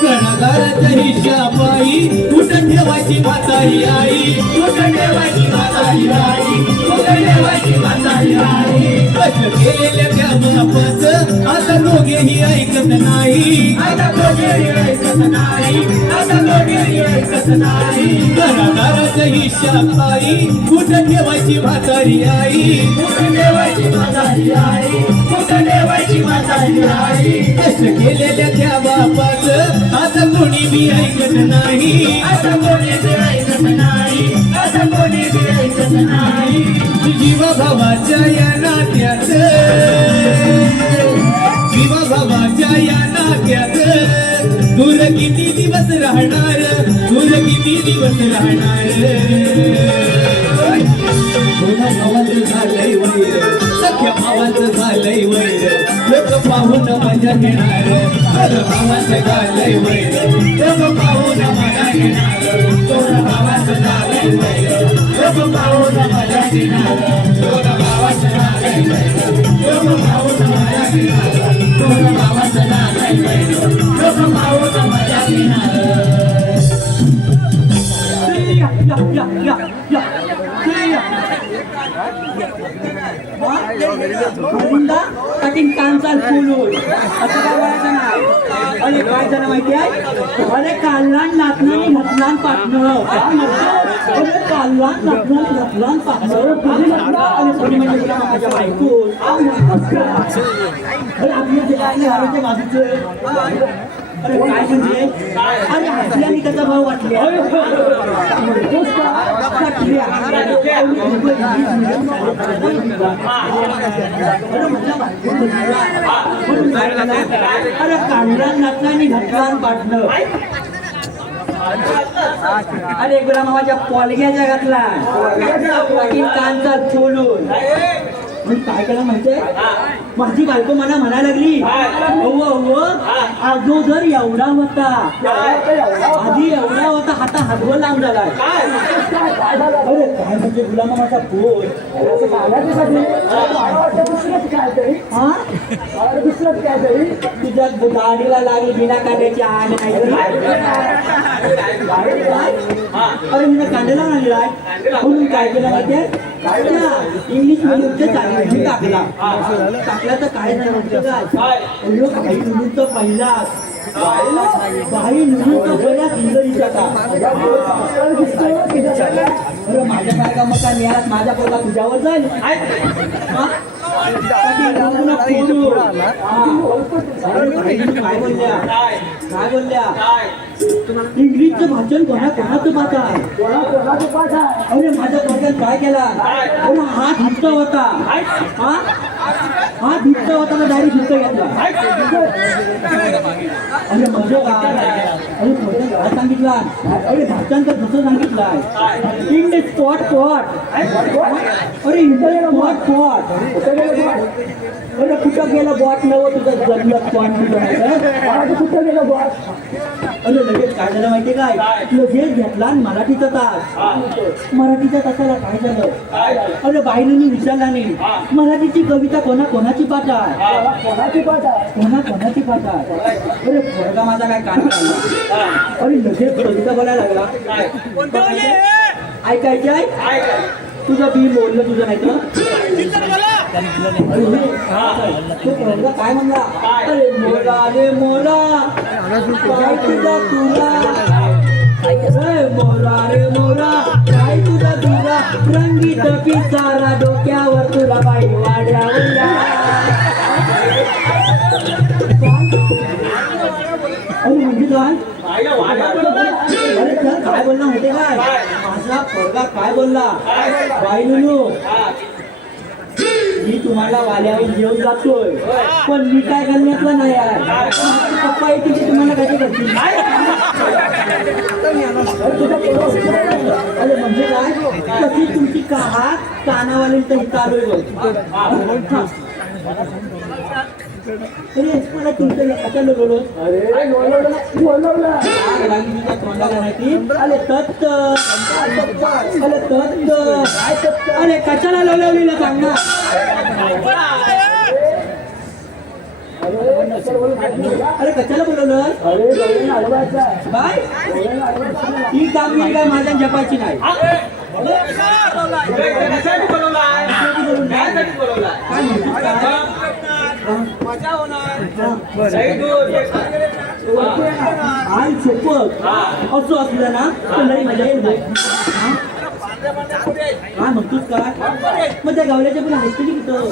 कर्णधाराच्या हिशापायी कुठं ठेवायची म्हातारी आई कुठं ठेवायची म्हातारी आई कुठं ठेवायची म्हातारी आई कष्ट केलेल्या त्या बापाचं आता दोघेही ऐकत नाही आता दोघेही ऐकत नाही आता दोघेही ऐकत नाही कर्णधाराच्या हिशापायी कुठं ठेवायची म्हातारी आई कुठं ठेवायची म्हातारी आई कुठं ठेवायची म्हातारी आई कष्ट केलेल्या त्या बापाचं आता कोणी बी ऐकत नाही आता कोणी बी ऐकत नाही आता कोणी बी ऐकत नाही जीवा भावाच्या या नात्यात जीवा भावाच्या या नात्यात दूर किती दिवस राहणार दूर किती दिवस राहणार दोन भावाचं झालंय वैर सख्या भावाचं झालंय वैर लोक पाहून मजा घेणार दोन भावाचं झालंय वैर लोक पाहून मजा घेणार दोन भावाचं झालंय वैर लोक पाहून मजा घेणार दोन भावाचं झालंय वैर लोक पाहून मजा घेणार दोन भावाचं झालंय वैर लोक पाहून मजा घेणार कठीण काम चाल फुलून असं काय बोलायचं नाही. अरे काय झालं माहिती आहे अरे काललान नाचणारी घटनान पाटणं अरे काललान नाचणारी घटनान पाटणं आणि कोणी म्हणजे तुला माझ्या बायकोन अरे आपल्या ठिकाणी हवेच्या बाजूचं अरे काय म्हणजे अरे हसल्याने त्याचा भाव वाटले अरे कांदा नाचल्याने घटनान पाटणं अरे गुलाम माझ्या पोलग्या जगातला कांचा खोलून मग काय केलं माहितीये माझी बायको मला म्हणायला लागली अव्व अगोदर एवढा होता आधी एवढा होता हाता हातवर लांब झालाय अरे काय म्हणजे गुलामाचा फोन हा दुसरंच काय तरी तुझ्या गाडीला लागली बिना कांद्याची आण अरे मी कांद्याला आणला म्हणून काय केलं माहितीये इंग्लिश मिडियमच्या चालू टाकला तर काय झालं काय भाई म्हणून तर पहिला भाई म्हणून तर पहिला सुंदरीचा का अरे माझ्यासारखा मका मिळाला माझ्या पोटा तुझ्यावर जाईल काय बोलल्या इंग्लिशचं भाषण कोणाचं पाठ अरे माझ्या पोटात काय केला अरे हात हिस्सा होता हात हिस्सा होता ना डायरेक्ट हिस्सा घेतला अरे माझं अरे काय सांगितलं अरे भाषांतर कसं सांगितलं इन द स्पॉट अरे इंडिया स्पॉट अरे कुठं गेला बॉट नव तुझं जन्म स्पॉट कुठं गेलं बॉट अरे लगेच काय झालं माहितीये काय लगेच घेतला आणि मराठीचा तास मराठीच्या तासाला काय झालं अरे बाईने विचारला नाही मराठीची कविता कोणाची पाठ आहे कोणाची पाठ आहे अरे पोरगा माझा काय कान काढला अरे लगेच कविता बोलायला लागला ऐकायची आहे तुझं बी बोललं तुझं नाही तर काय म्हणला अरे मोला काय तुझा तुला मोरा काय तुझा तुला रंगीत पिसारा डोक्यावर तुला बाई वाड्यावर अरे म्हणजे काय बोलणं होते काय माझा पोरगा काय बोलला बाई नुनू मी तुम्हाला वाल्यावर घेऊन जातोय पण मी काय करण्यातलं नाही आहे पप्पा येते तुम्हाला काय करतील अरे म्हणजे काय कशी तुमची कानावाल्यांचं हित आलोय अरे मला तुमचं कशाला बोलवलं तोंडाला माहिती अरे तत्त अरे कशाला लवलेलं सांग ना अरे कशाला बोलवलं काय ही कामगिरी काय माझ्या जपायची नाही आई सोपत असं असलं ना तर लई मजा येईल काय म्हणतोस काय मग त्या गावल्याच्या पण हसली तिथं